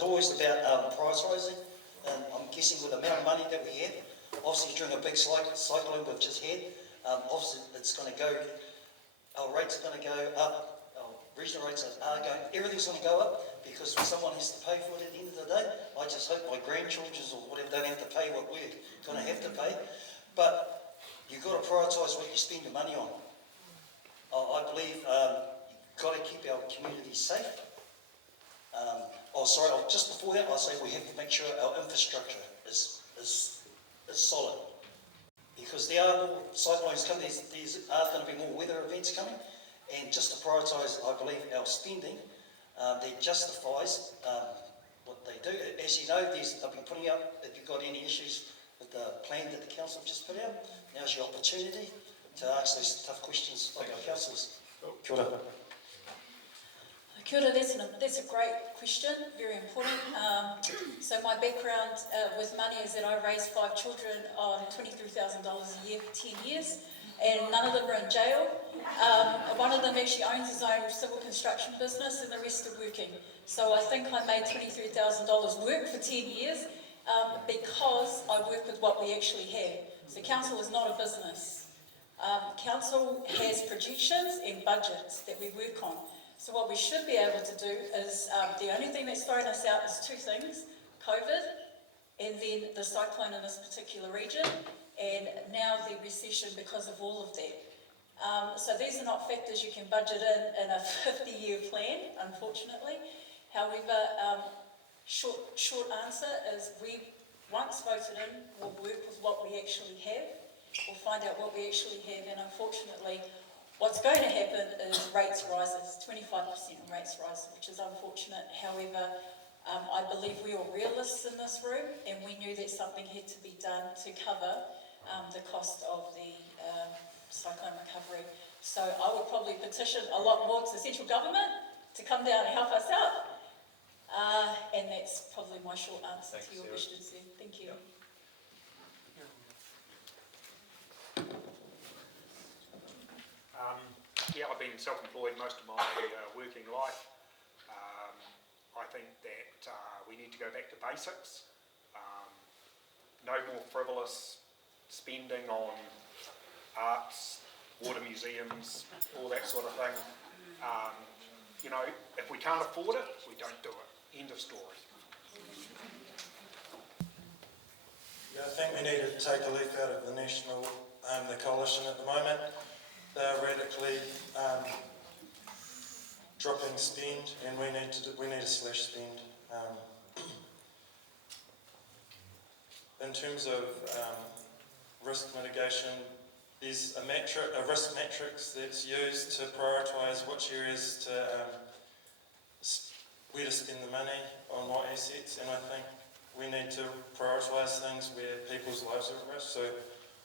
always about prioritising. And I'm guessing with the amount of money that we have, obviously during a big cyclone we've just had, obviously it's going to go. Our rates are going to go up. Regional rates are going, everything's going to go up because someone has to pay for it at the end of the day. I just hope my grandchildren or whatever don't have to pay what we're going to have to pay. But you've got to prioritise what you spend your money on. I believe you've got to keep our communities safe. Just before that, I say we have to make sure our infrastructure is solid. Because there are more cyclones coming, there are going to be more weather events coming. And just to prioritise, I believe, our spending, that justifies what they do. As you know, they've been putting out, if you've got any issues with the plan that the council have just put out, now's your opportunity to ask those tough questions of our councillors. Kia ora. Kia ora, that's a great question, very important. So my background with money is that I raised 5 children on $23,000 a year for 10 years. And none of them are in jail. One of them actually owns his own civil construction business and the rest are working. So I think I made $23,000 work for 10 years because I work with what we actually have. So council is not a business. Council has projections and budgets that we work on. So what we should be able to do is, the only thing that's thrown us out is 2 things, COVID and then the cyclone in this particular region. And now the recession because of all of that. So these are not factors you can budget in a 50-year plan, unfortunately. However, short answer is we once voted in, we'll work with what we actually have. We'll find out what we actually have, and unfortunately, what's going to happen is rates rises, 25% in rates rise, which is unfortunate. However, I believe we are realists in this room, and we knew that something had to be done to cover the cost of the cyclone recovery. So I would probably petition a lot more to the central government to come down and help us out. And that's probably my short answer to your question, Sue. Thank you. Yeah, I've been self-employed most of my working life. I think that we need to go back to basics. No more frivolous spending on arts, water museums, all that sort of thing. You know, if we can't afford it, we don't do it. End of story. Yeah, I think we need to take a leaf out of the national, the coalition at the moment. They're radically dropping spend, and we need to slash spend. In terms of risk mitigation, there's a risk matrix that's used to prioritise which areas where to spend the money on what assets, and I think we need to prioritise things where people's lives are at risk. So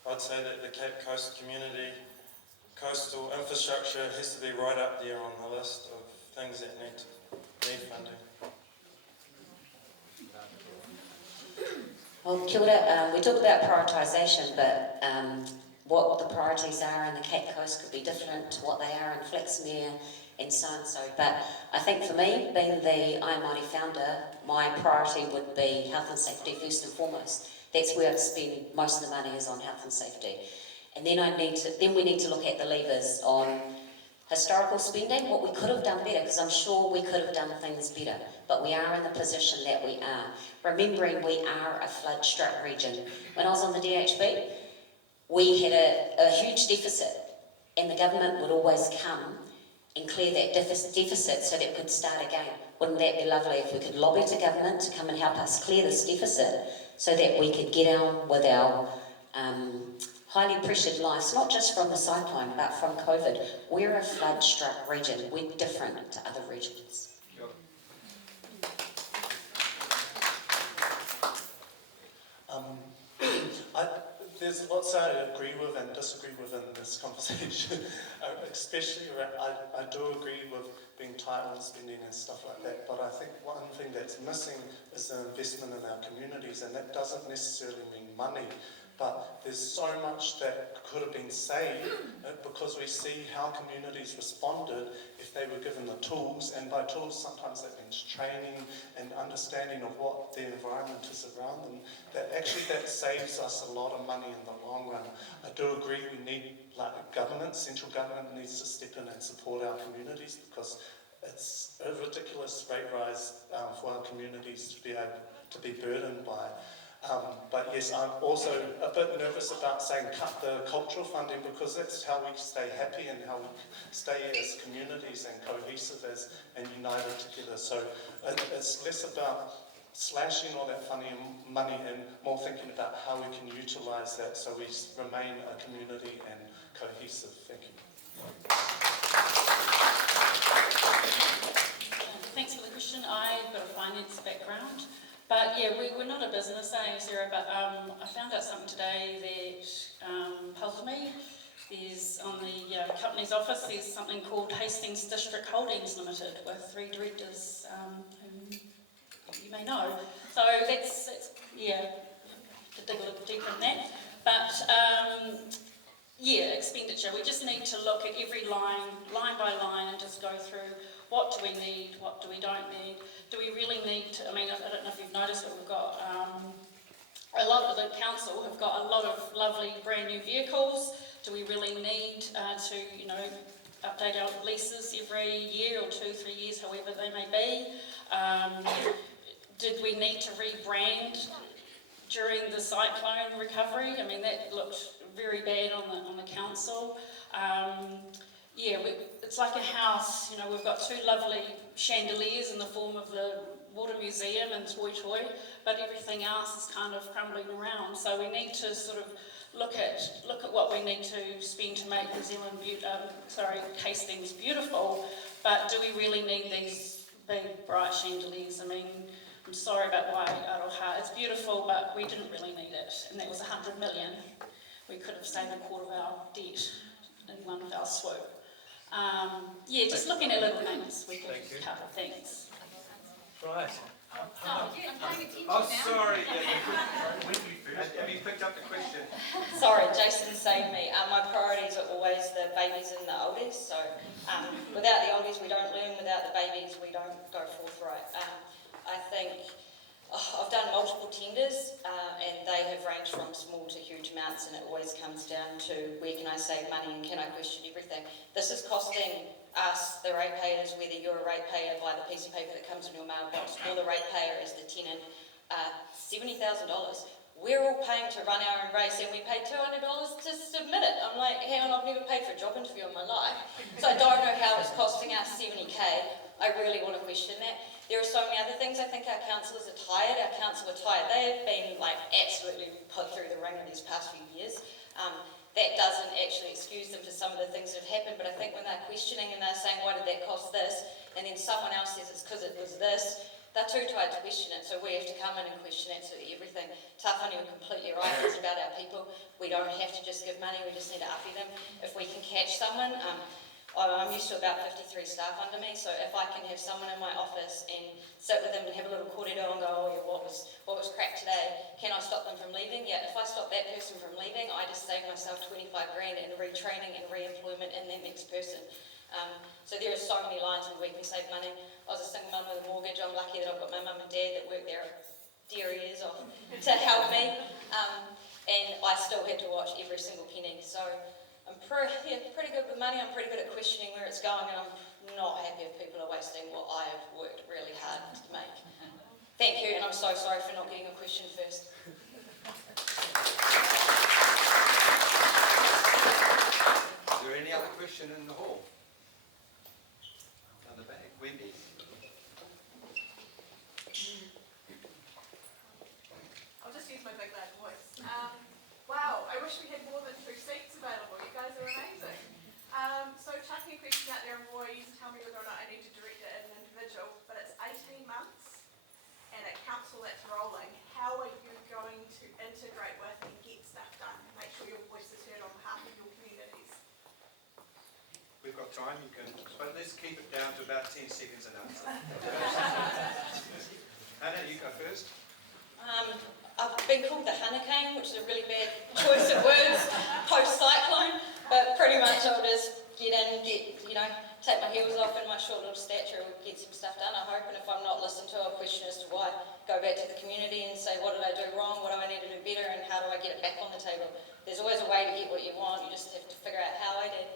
I'd say that the Cape Coast community coastal infrastructure has to be right up there on the list of things that need funding. Well, kia ora, we talk about prioritisation, but what the priorities are in the Cape Coast could be different to what they are in Flaxmere and so and so. But I think for me, being the I Am Māori founder, my priority would be health and safety first and foremost. That's where I'd spend most of the money, is on health and safety. And then we need to look at the levers on historical spending, what we could have done better, because I'm sure we could have done things better, but we are in the position that we are. Remembering we are a flood-struck region. When I was on the DHB, we had a huge deficit, and the government would always come and clear that deficit so that we could start again. Wouldn't that be lovely if we could lobby to government to come and help us clear this deficit so that we could get on with our highly pressured lives, not just from the cyclone, but from COVID. We're a flood-struck region. We're different to other regions. There's lots I agree with and disagree with in this conversation, especially around, I do agree with being tight on spending and stuff like that, but I think one thing that's missing is the investment in our communities, and that doesn't necessarily mean money, but there's so much that could have been saved because we see how communities responded if they were given the tools, and by tools sometimes that means training and understanding of what the environment is around them, that saves us a lot of money in the long run. I do agree we need, like government, central government needs to step in and support our communities, because it's a ridiculous rate rise for our communities to be able to be burdened by. But yes, I'm also a bit nervous about saying cut the cultural funding, because that's how we stay happy and how we stay as communities and cohesive and united together. So it's less about slashing all that money and more thinking about how we can utilise that so we remain a community and cohesive. Thank you. Thanks for the question. I've got a finance background. But yeah, we're not a business, Sarah, but I found out something today that puzzled me. There's, on the company's office, there's something called Hastings District Holdings Limited with 3 directors whom you may know. So that's yeah, to dig a little deeper in that. But yeah, expenditure. We just need to look at every line by line, and just go through what do we need, what do we don't need. Do we really need to, I mean, I don't know if you've noticed, but we've got a lot of the council have got a lot of lovely brand new vehicles. Do we really need to, you know, update our leases every year or 2, 3 years, however they may be? Did we need to rebrand during the cyclone recovery? I mean, that looked very bad on the council. Yeah, it's like a house, you know, we've got 2 lovely chandeliers in the form of the Water Museum and Toi Toi, but everything else is kind of crumbling around. So we need to sort of look at what we need to spend to make New Zealand, Hastings beautiful, but do we really need these big bright chandeliers? I mean, I'm sorry about why Aroha, it's beautiful, but we didn't really need it, and that was 100 million. We could have saved a quarter of our debt in one fell swoop. Yeah, just looking at little things we could cover. Thanks. Right. I'm paying attention Oh, now. sorry. Have you picked up the question? Sorry, Jason saved me. My priorities are always the babies and the oldies. So without the oldies, we don't learn. Without the babies, we don't go forthright. I think I've done multiple tenders, and they have ranged from small to huge amounts, and it always comes down to where can I save money and can I question everything. This is costing us, the ratepayers, whether you're a ratepayer by the piece of paper that comes in your mailbox or the ratepayer as the tenant, $70,000. We're all paying to run our own race, and we pay $200 to submit it. I'm like, hang on, I've never paid for a job interview in my life, so I don't know how it's costing us $70K. I really want to question that. There are so many other things. I think our councillors are tired. Our council are tired. They have been like absolutely put through the ringer these past few years. That doesn't actually excuse them for some of the things that have happened, but I think when they're questioning and they're saying, why did that cost this? And then someone else says it's because it was this, they're too tired to question it, so we have to come in and question absolutely everything. Tawhani, you're completely right, it's about our people. We don't have to just give money, we just need to uppy them. If we can catch someone, I'm used to about 53 staff under me, so if I can have someone in my office and sit with them and have a little kōrero and go, oh yeah, what was crap today, can I stop them from leaving? Yeah, if I stop that person from leaving, I just save myself 25 grand in retraining and re-employment in that next person. So there are so many lines where we can save money. I was a single mum with a mortgage. I'm lucky that I've got my mum and dad that work their dear ears off to help me, and I still had to watch every single penny. So I'm pretty good with money. I'm pretty good at questioning where it's going, and I'm not happy if people are wasting what I have worked really hard to make. Thank you, and I'm so sorry for not getting a question first. Is there any other question in the hall? Down the back, Wendy. I'll just use my big loud voice. Wow, I wish we had more than 2 seats available. You guys are amazing. So chucking a question out there, and Roy, you can tell me whether or not I need to direct it at an individual, but it's 18 months and a council that's rolling. How are you going to integrate with and get stuff done? Make sure your voice is heard on behalf of your communities. We've got time, you can, but let's keep it down to about 10 seconds an answer. Hannah, you go first. I've been called the hurricane, which is a really bad choice of words post-cyclone, but pretty much I'll just get in, take my heels off and my short little stature will get some stuff done, I hope, and if I'm not listened to, I'll question as to why. Go back to the community and say, what did I do wrong, what do I need to do better, and how do I get it back on the table? There's always a way to get what you want, you just have to figure out how I did.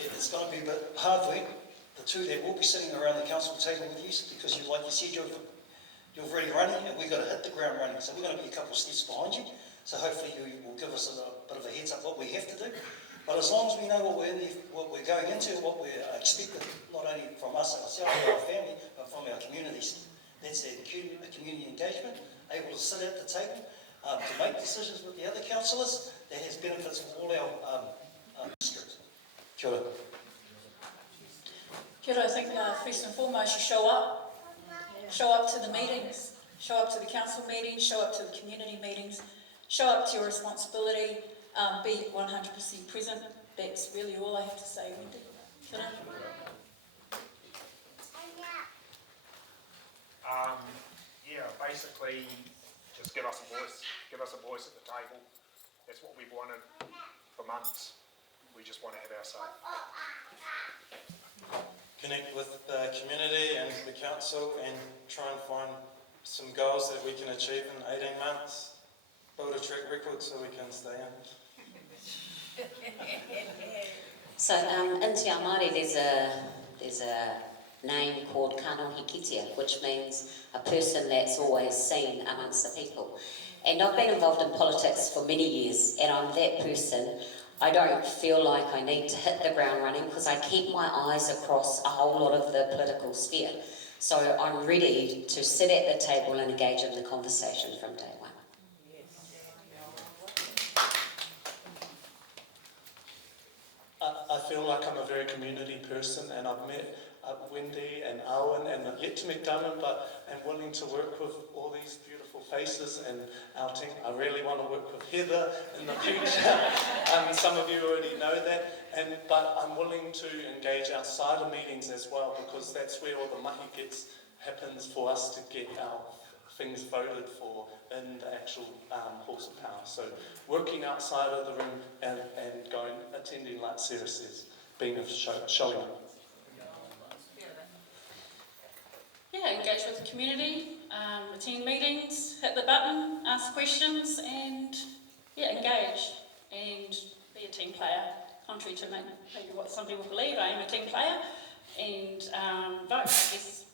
Yeah, it's going to be a bit hard for you. The two that will be sitting around the council table with you, because like you said, you're already running, and we've got to hit the ground running. So we're going to be a couple of steps behind you. So hopefully you will give us a bit of a heads up what we have to do. But as long as we know what we're going into, what we're expected, not only from us ourselves or our family, but from our communities. That's a community engagement, able to sit at the table, to make decisions with the other councillors. That has benefits for all our districts. Kia ora. Kia ora, I think first and foremost you show up to the meetings, show up to the council meetings, show up to the community meetings, show up to your responsibility, be 100% present. That's really all I have to say, Wendy. Kia ora. Basically, just give us a voice. Give us a voice at the table. That's what we've wanted for months. We just want to have our say. Connect with the community and the council and try and find some goals that we can achieve in 18 months. Build a track record so we can stay in. So in Te Ao Māori there's a name called kano hikitia, which means a person that's always seen amongst the people. And I've been involved in politics for many years, and I'm that person. I don't feel like I need to hit the ground running because I keep my eyes across a whole lot of the political sphere. So I'm ready to sit at the table and engage in the conversation from day one. I feel like I'm a very community person, and I've met Wendy and Owen and I've yet to meet Damon, but I'm willing to work with all these beautiful faces and outing. I really want to work with Heather in the future. Some of you already know that, But I'm willing to engage outside of meetings as well, because that's where all the mahi happens for us to get our things voted for in the actual halls of power. So working outside of the room and going, attending, like Sarah says, being showing up. Yeah, engage with the community, attend meetings, hit the button, ask questions, and engage and be a team player. Contrary to maybe what some people believe, I am a team player, and vote. I guess,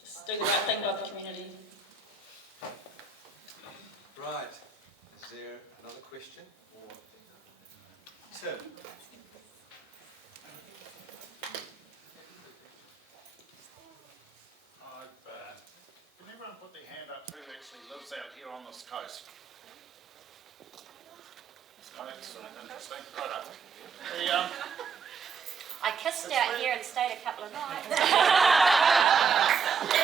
just do the right thing by the community. Right. Is there another question? Tim. Can everyone put their hand up who actually lives out here on this coast? Oh, that's interesting. Right up. I kissed out here and stayed a couple of nights. No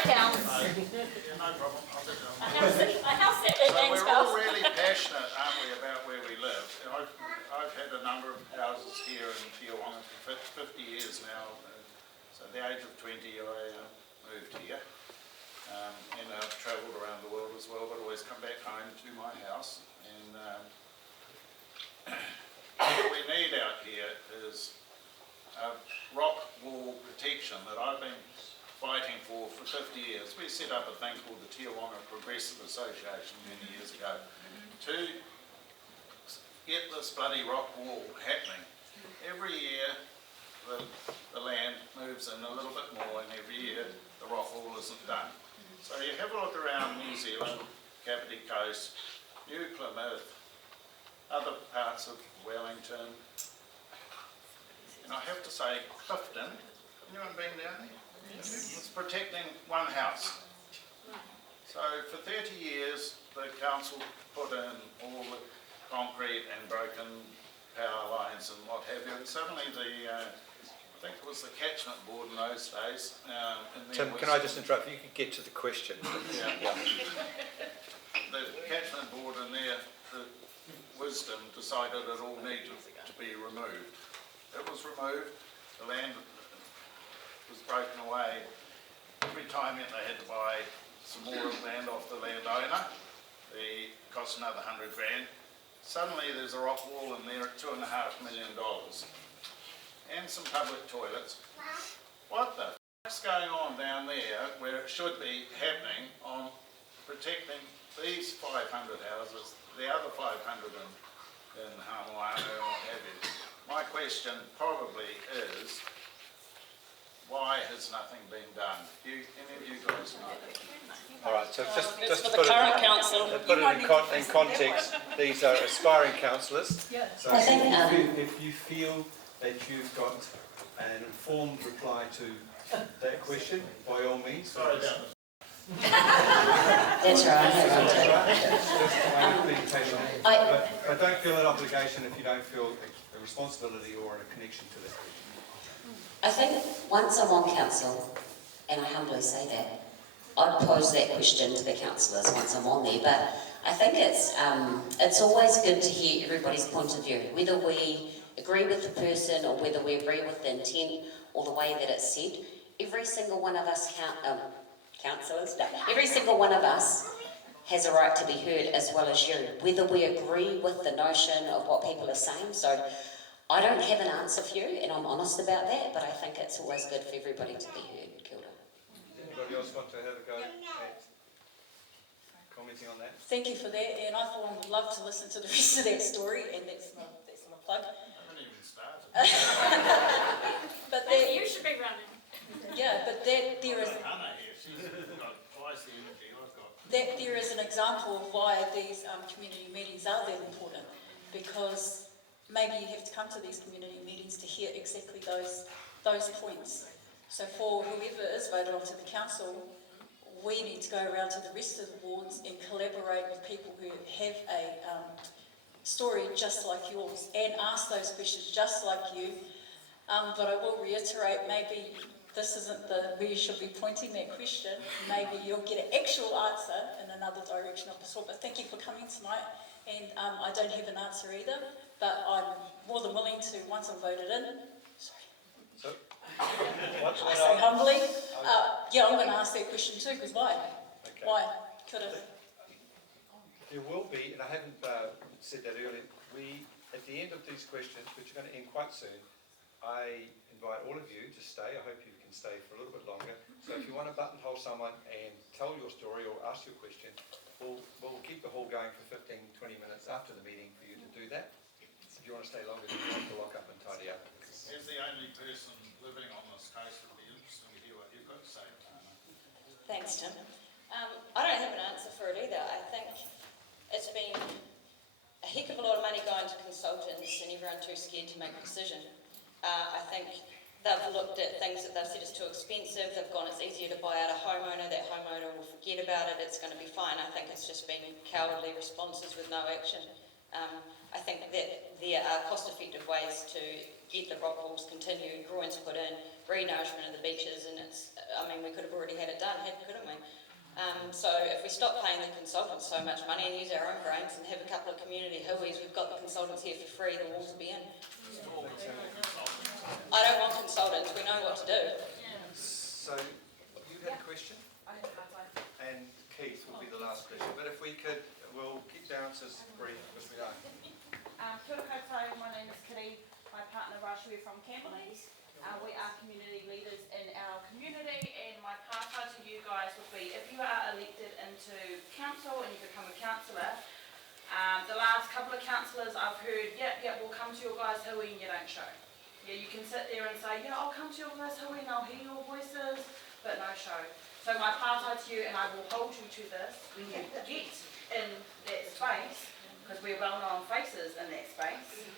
problem. I'll get down. A house at So we're all really passionate, aren't we, about where we live. I've had a number of houses here in Te Awanga for 50 years now. So at the age of 20 I moved here. And I've travelled around the world as well, but always come back home to my house. And what we need out here is rock wall protection that I've been fighting for 50 years. We set up a thing called the Te Awanga Progressive Association many years ago to get this bloody rock wall happening. Every year the land moves in a little bit more, and every year the rock wall isn't done. So you have a look around New Zealand, Kapiti Coast, New Plymouth, other parts of Wellington, and I have to say Clifton. Anyone been down there? It's protecting one house. So for 30 years the council put in all the concrete and broken power lines and what have you, and suddenly I think it was the catchment board in those days. Tim, can I just interrupt? You could get to the question. Yeah. The catchment board in their wisdom decided it all needed to be removed. It was removed, the land was broken away. Every time they had to buy some more land off the landowner, it cost another $100 grand. Suddenly there's a rock wall in there at $2.5 million and some public toilets. What the f***'s going on down there where it should be happening on protecting these 500 houses, the other 500 in Hamoana and what have you? My question probably is, why has nothing been done? Any of you guys know? All right, so just for to the current council. put it in context, these are aspiring councillors. So if you feel that you've got an informed reply to that question, by all means. Sorry about this. That's right. But don't feel an obligation if you don't feel a responsibility or a connection to this. I think once I'm on council, and I humbly say that, I'd pose that question to the councillors once I'm on there, but I think it's always good to hear everybody's point of view, whether we agree with the person or whether we agree with the intent or the way that it's said. Every single one of us every single one of us has a right to be heard as well as you, whether we agree with the notion of what people are saying. So I don't have an answer for you, and I'm honest about that, but I think it's always good for everybody to be heard. Kia ora. Anybody else want to have a go at commenting on that? Thank you for that, and I thought I would love to listen to the rest of that story, and that's my plug. I haven't even started. But You should be running. Yeah, but there is Hannah here, she's got twice the energy I've got. that there is an example of why these community meetings are that important, because maybe you have to come to these community meetings to hear exactly those points. So for whoever is voted onto the council, we need to go around to the rest of the wards and collaborate with people who have a story just like yours and ask those questions just like you. But I will reiterate, maybe this isn't where you should be pointing that question. Maybe you'll get an actual answer in another direction of the sort. But thank you for coming tonight. And I don't have an answer either, but I'm more than willing to, once I'm voted in, So, I say humbly, yeah, I'm going to ask that question too, because why? Okay. Why? Could have. There will be, and I haven't said that earlier, at the end of these questions, which are going to end quite soon, I invite all of you to stay. I hope you can stay for a little bit longer. So if you want to buttonhole someone and tell your story or ask your question, we'll keep the hall going for 15, 20 minutes after the meeting for you to do that. If you want to stay longer, then you have to lock up and tidy up. As the only person living on this coast, it would be interesting to hear what you've got to say. Thanks, Tim. I don't have an answer for it either. I think it's been a heck of a lot of money going to consultants and everyone too scared to make a decision. I think they've looked at things that they've said is too expensive. They've gone, it's easier to buy out a homeowner. That homeowner will forget about it. It's going to be fine. I think it's just been cowardly responses with no action. I think that there are cost-effective ways to get the rock walls continued, groins put in, re-nourishment of the beaches, and we could have already had it done, couldn't we? So if we stop paying the consultants so much money and use our own brains and have a couple of community hoies, we've got the consultants here for free, the walls will be in. I don't want consultants, we know what to do. So, you had a question? And Keith will be the last question, but if we could, we'll keep the answers brief because we don't. Kia ora koutou, my name is Kitty, my partner Rashu, we're from Camberleys. We are community leaders in our community, and my parta to you guys would be, if you are elected into council and you become a councillor, the last couple of councillors I've heard, we'll come to your guys' hui and you don't show. Yeah, you can sit there and say, I'll come to your guys' hui and I'll hear your voices, but no show. So my parta to you, and I will hold you to this, when you get in that space, because we're well-known faces in that space,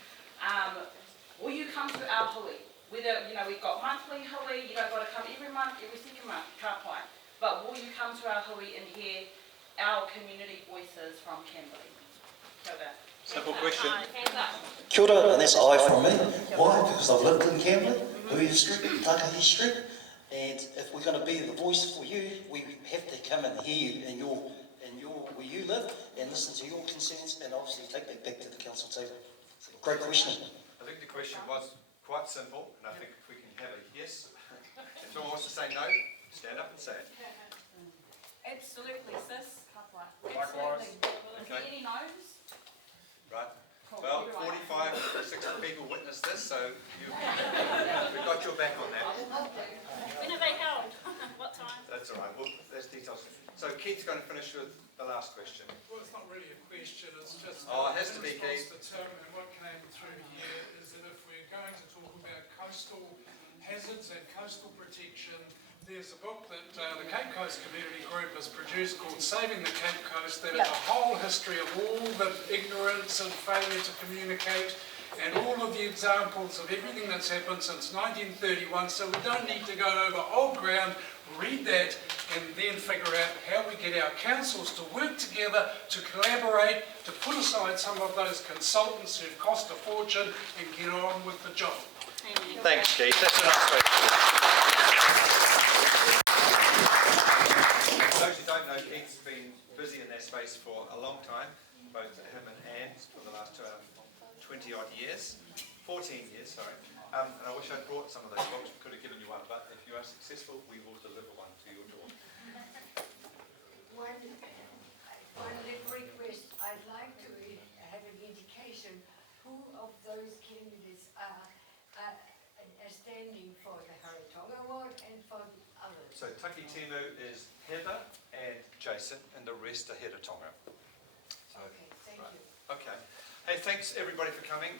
will you come to our hui? Whether, we've got monthly hui, you don't got to come every month, every second month, ka pai. But will you come to our hui and hear our community voices from Camberley? Kia ora. Simple question. Kia ora, and that's I from me. Why? Because I've lived in Camberley, Hui Street, Takahi Street, and if we're going to be the voice for you, we have to come and hear you in your where you live and listen to your concerns and obviously take that back to the council table. Great question. I think the question was quite simple, and I think if we can have a yes, if someone wants to say no, stand up and say it. Absolutely, sis. Likewise. Is there any no's? Right. Cool. Well, 45 or 60 people witnessed this, so we've got your back on that. When are they held? What time? That's all right. Well, there's details. So Keith's going to finish with the last question. Well, it's not really a question, it's just it has to be, Keith. to Tim, and what came through here is that if we're going to talk about coastal hazards and coastal protection, there's a book that the Cape Coast Community Group has produced called Saving the Cape Coast, that is a whole history of all the ignorance and failure to communicate and all of the examples of everything that's happened since 1931, so we don't need to go over old ground, read that and then figure out how we get our councils to work together, to collaborate, to put aside some of those consultants who cost a fortune and get on with the job. Amen. Thanks, Keith. That's a nice question. Those who don't know, Keith's been busy in that space for a long time, both him and Anne for the last 20 odd years, 14 years, sorry. And I wish I'd brought some of those books. We could have given you one, but if you are successful, we will deliver one to your door. One little request. I'd like to have an indication who of those candidates are standing for the Heretaunga Award and for the others. So Takitimu is Heather and Jason, and the rest are Heretaunga. Okay, thank you. Okay. Hey, thanks everybody for coming.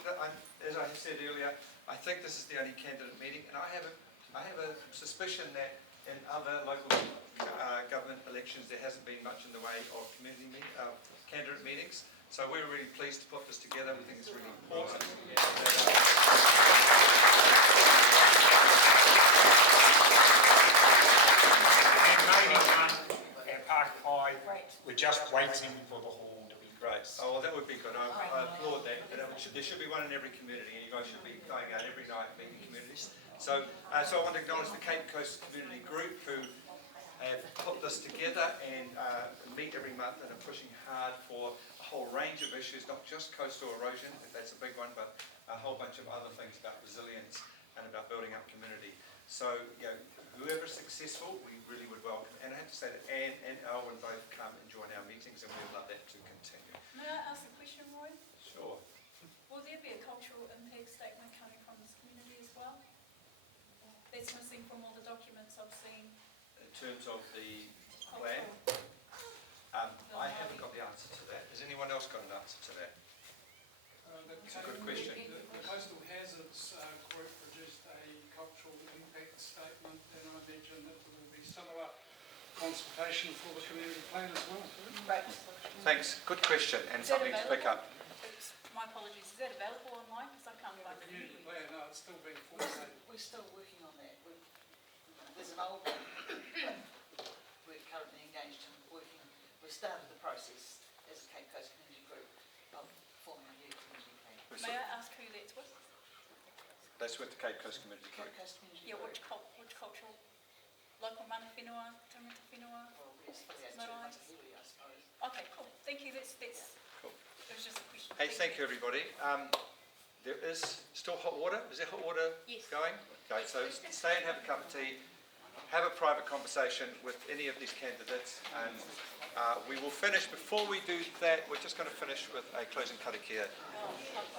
As I said earlier, I think this is the only candidate meeting, and I have a suspicion that in other local government elections there hasn't been much in the way of candidate meetings. So we're really pleased to put this together. We think it's really important. We're just waiting for the hall to be great. Oh, well, that would be good. I applaud that. But there should be one in every community, and you guys should be going out every night meeting communities. So I want to acknowledge the Cape Coast Community Group who have put this together and meet every month and are pushing hard for a whole range of issues, not just coastal erosion, if that's a big one, but a whole bunch of other things about resilience and about building up community. So, whoever's successful, we really would welcome. And I have to say that Anne and Elwyn both come and join our meetings, and we'd love that to continue. May I ask a question, Roy? Sure. Will there be a cultural impact statement coming from this community as well? That's missing from all the documents I've seen. In terms of the plan, I haven't got the answer to that. Has anyone else got an answer to that? It's a good question. The Coastal Hazards group produced a cultural impact statement, and I imagine that there will be similar consultation for the community plan as well. Right. Thanks. Good question, and Is that something to pick up. My apologies. Is that available online? Because I can't find The it. community plan, no, it's still being formulated. We're still working on that. There's an old one we're currently engaged in working. We've started the process as a Cape Coast Community Group of forming a new community plan. May I ask who that's with? That's with the Cape Coast Community Group. Cape Coast Community Yeah, Group. which cultural? Local mana whenua, tangata whenua? Well, we affiliate to Marae? Matahili, I suppose. Okay, cool. Thank you. That's Cool. it was just a question. Hey, thank you, everybody. There is still hot water. Is there hot water Yes. going? Okay, so stay and have a cup of tea. Have a private conversation with any of these candidates, and we will finish. Before we do that, we're just going to finish with a closing karakia.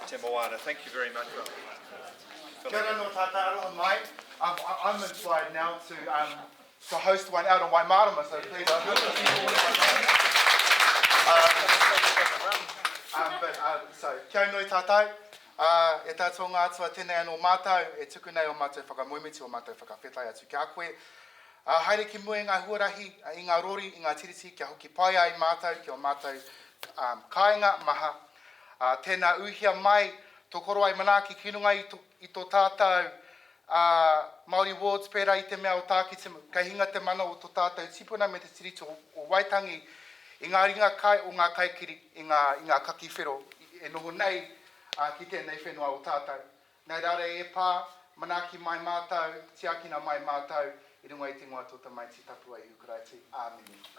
Te moana. Thank you very much. Kia ora no tātou aroha mai. I'm inspired now to host one out on Waimarama, so please, I'd love to see all of my so, kia noi tātou. E tātou ngā atua tēnei anō mātou, e tuku nei o mātou whakamuimiti o mātou whakawhetai atu kia koe. Haere ki mua ngā huarahi, i ngā rori, i ngā tiriti, kia hoki pai ai mātou, kia o mātou kāinga maha. Tēnā uhia mai, tokoro ai manaaki kinunga i tō tātou Māori Wards pērā i te mea o Takitimu. Kei hinga te mana o tō tātou tipuna me te tiriti o Waitangi i ngā ringa kai o ngā kaikiri i ngā kaki whiro e noho nei ki tēnei whenua o tātou. Nei rare e pā, manaaki mai mātou, tiakina mai mātou, i runga i te ngoa tōta mai te tapu ai hukurati. Āmeni.